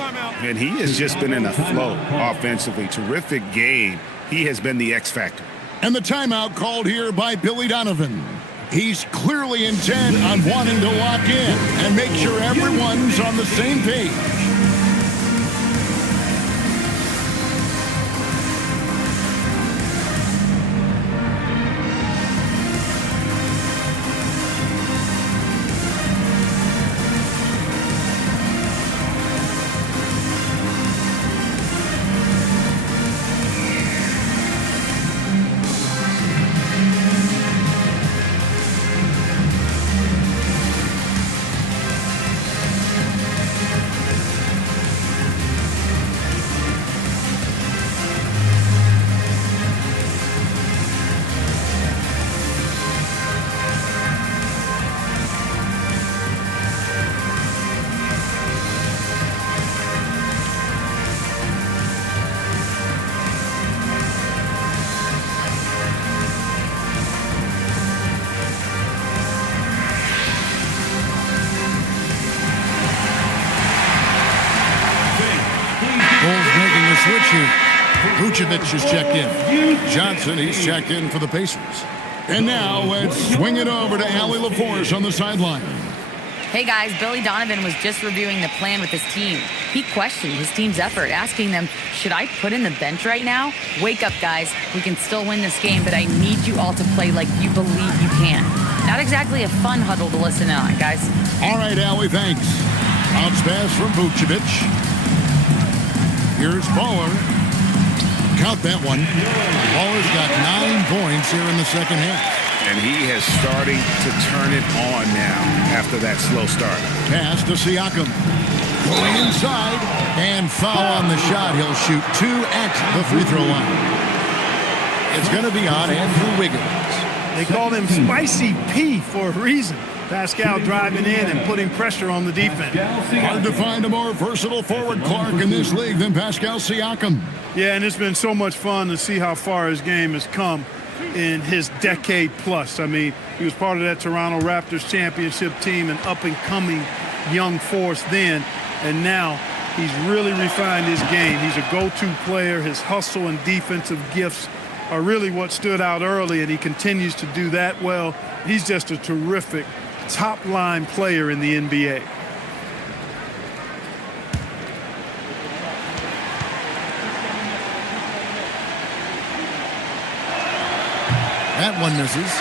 And he has just been in a flow offensively. Terrific game. He has been the X factor. And the timeout called here by Billy Donovan. He's clearly intent on wanting to lock in and make sure everyone's on the same page. Vucevic is checked in. Johnson, he's checked in for the Pacers. And now let's swing it over to Allie LaForce on the sideline. Hey guys, Billy Donovan was just reviewing the plan with his team. He questioned his team's effort, asking them, should I put in the bench right now? Wake up, guys. We can still win this game, but I need you all to play like you believe you can. Not exactly a fun huddle to listen on, guys. All right, Allie, thanks. Bounce pass from Vucevic. Here's Baller. Count that one. Baller's got 9 points here in the second half. And he has starting to turn it on now after that slow start. Pass to Siakam. Going inside and foul on the shot. He'll shoot 2 at the free throw line. It's going to be on Andrew Wiggins. They call him Spicy P for a reason. Pascal driving in and putting pressure on the defense. Hard to find a more versatile forward, Clark, in this league than Pascal Siakam. Yeah, and it's been so much fun to see how far his game has come in his decade plus. I mean, he was part of that Toronto Raptors championship team, an up-and-coming young force then, and now he's really refined his game. He's a go-to player. His hustle and defensive gifts are really what stood out early, and he continues to do that well. He's just a terrific top-line player in the NBA. That one misses.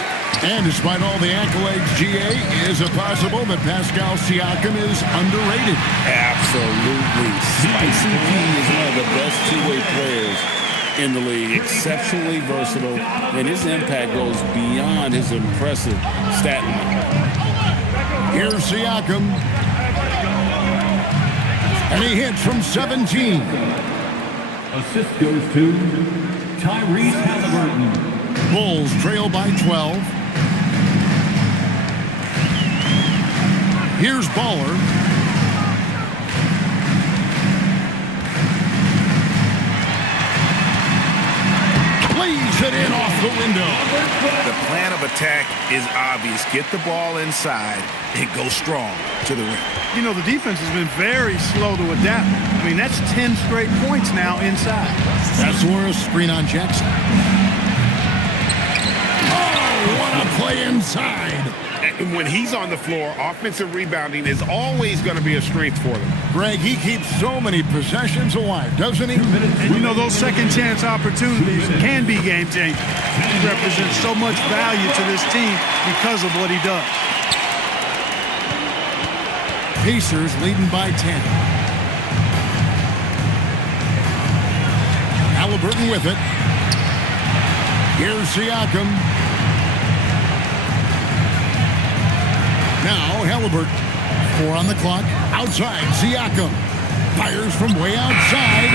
And despite all the accolades, GA, is it possible that Pascal Siakam is underrated? Absolutely. Spicy P is one of the best two-way players in the league. Exceptionally versatile, and his impact goes beyond his impressive stat line. Here's Siakam. And he hits from 17. Assist goes to Tyrese Halliburton. Bulls trail by 12. Here's Baller. Lays it in off the window. The plan of attack is obvious. Get the ball inside and go strong to the rim. You know, the defense has been very slow to adapt. I mean, that's 10 straight points now inside. That's where a screen on Jackson. What a play inside. And when he's on the floor, offensive rebounding is always going to be a strength for them. Greg, he keeps so many possessions alive, doesn't he? And you know, those second chance opportunities can be game changing. He represents so much value to this team because of what he does. Pacers leading by 10. Halliburton with it. Here's Siakam. Now Halliburton. 4 on the clock. Outside, Siakam. Fires from way outside.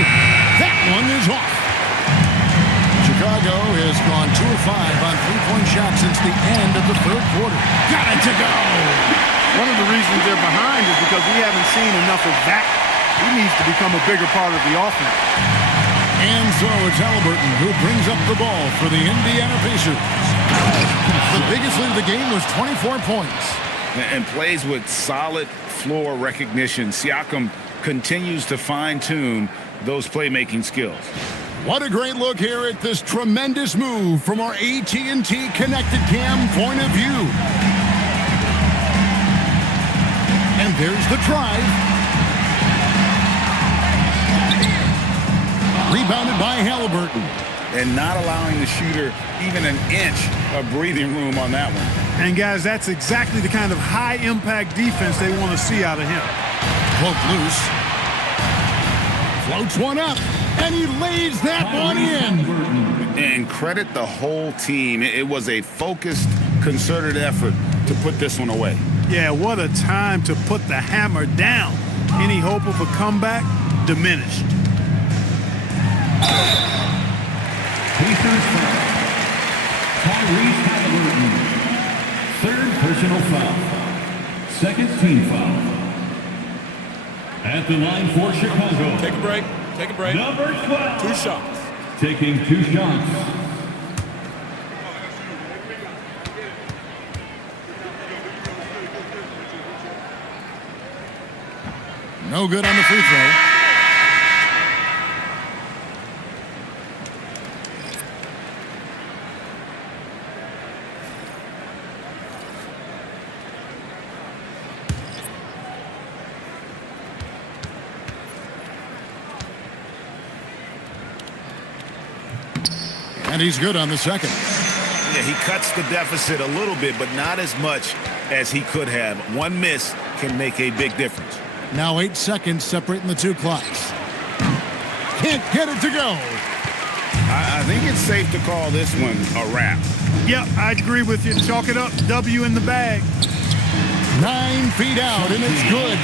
That one is off. Chicago has gone 2 of 5 on three-point shots since the end of the third quarter. Got it to go. One of the reasons they're behind is because we haven't seen enough of that. He needs to become a bigger part of the offense. And so it's Halliburton who brings up the ball for the Indiana Pacers. The biggest lead of the game was 24 points. And plays with solid floor recognition. Siakam continues to fine-tune those playmaking skills. What a great look here at this tremendous move from our AT&T Connected Cam point of view. And there's the drive. Rebounded by Halliburton. And not allowing the shooter even an inch of breathing room on that one. And, guys, that's exactly the kind of high-impact defense they want to see out of him. Poke loose. Floats one up, and he lays that one in. And credit the whole team. It was a focused, concerted effort to put this one away. Yeah, what a time to put the hammer down. Any hope of a comeback diminished. Pacers foul. Tyrese Halliburton. 3rd personal foul. 2nd team foul. At the line for Chicago. Take a break. Take a break. Number 12. 2 shots. Taking 2 shots. No good on the free throw. And he's good on the second. Yeah, he cuts the deficit a little bit, but not as much as he could have. One miss can make a big difference. Now 8 seconds separating the two clocks. Can't get it to go. I think it's safe to call this one a wrap. Yep, I agree with you. Chalk it up. W in the bag. 9 feet out, and it's good.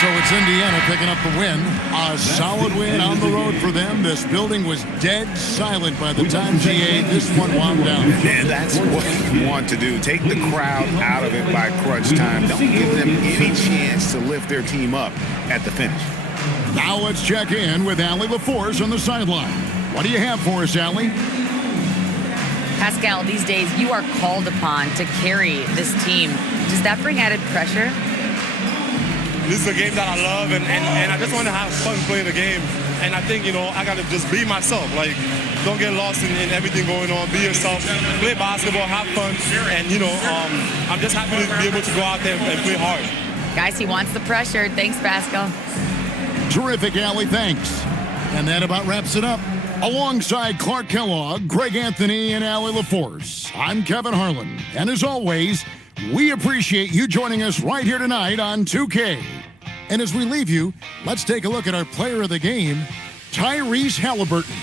So it's Indiana picking up the win. A solid win on the road for them. This building was dead silent by the time GA this one wound down. And that's what you want to do. Take the crowd out of it by crunch time. Don't give them any chance to lift their team up at the finish. Now let's check in with Allie LaForce on the sideline. What do you have for us, Allie? Pascal, these days you are called upon to carry this team. Does that bring added pressure? This is a game that I love, and I just want to have fun playing the game. And I think, I got to just be myself. Like, don't get lost in everything going on. Be yourself. Play basketball, have fun. And, I'm just happy to be able to go out there and play hard. Guys, he wants the pressure. Thanks, Pascal. Terrific, Allie. Thanks. And that about wraps it up. Alongside Clark Kellogg, Greg Anthony, and Allie LaForce, I'm Kevin Harlan. And as always, we appreciate you joining us right here tonight on 2K. And as we leave you, let's take a look at our player of the game, Tyrese Halliburton.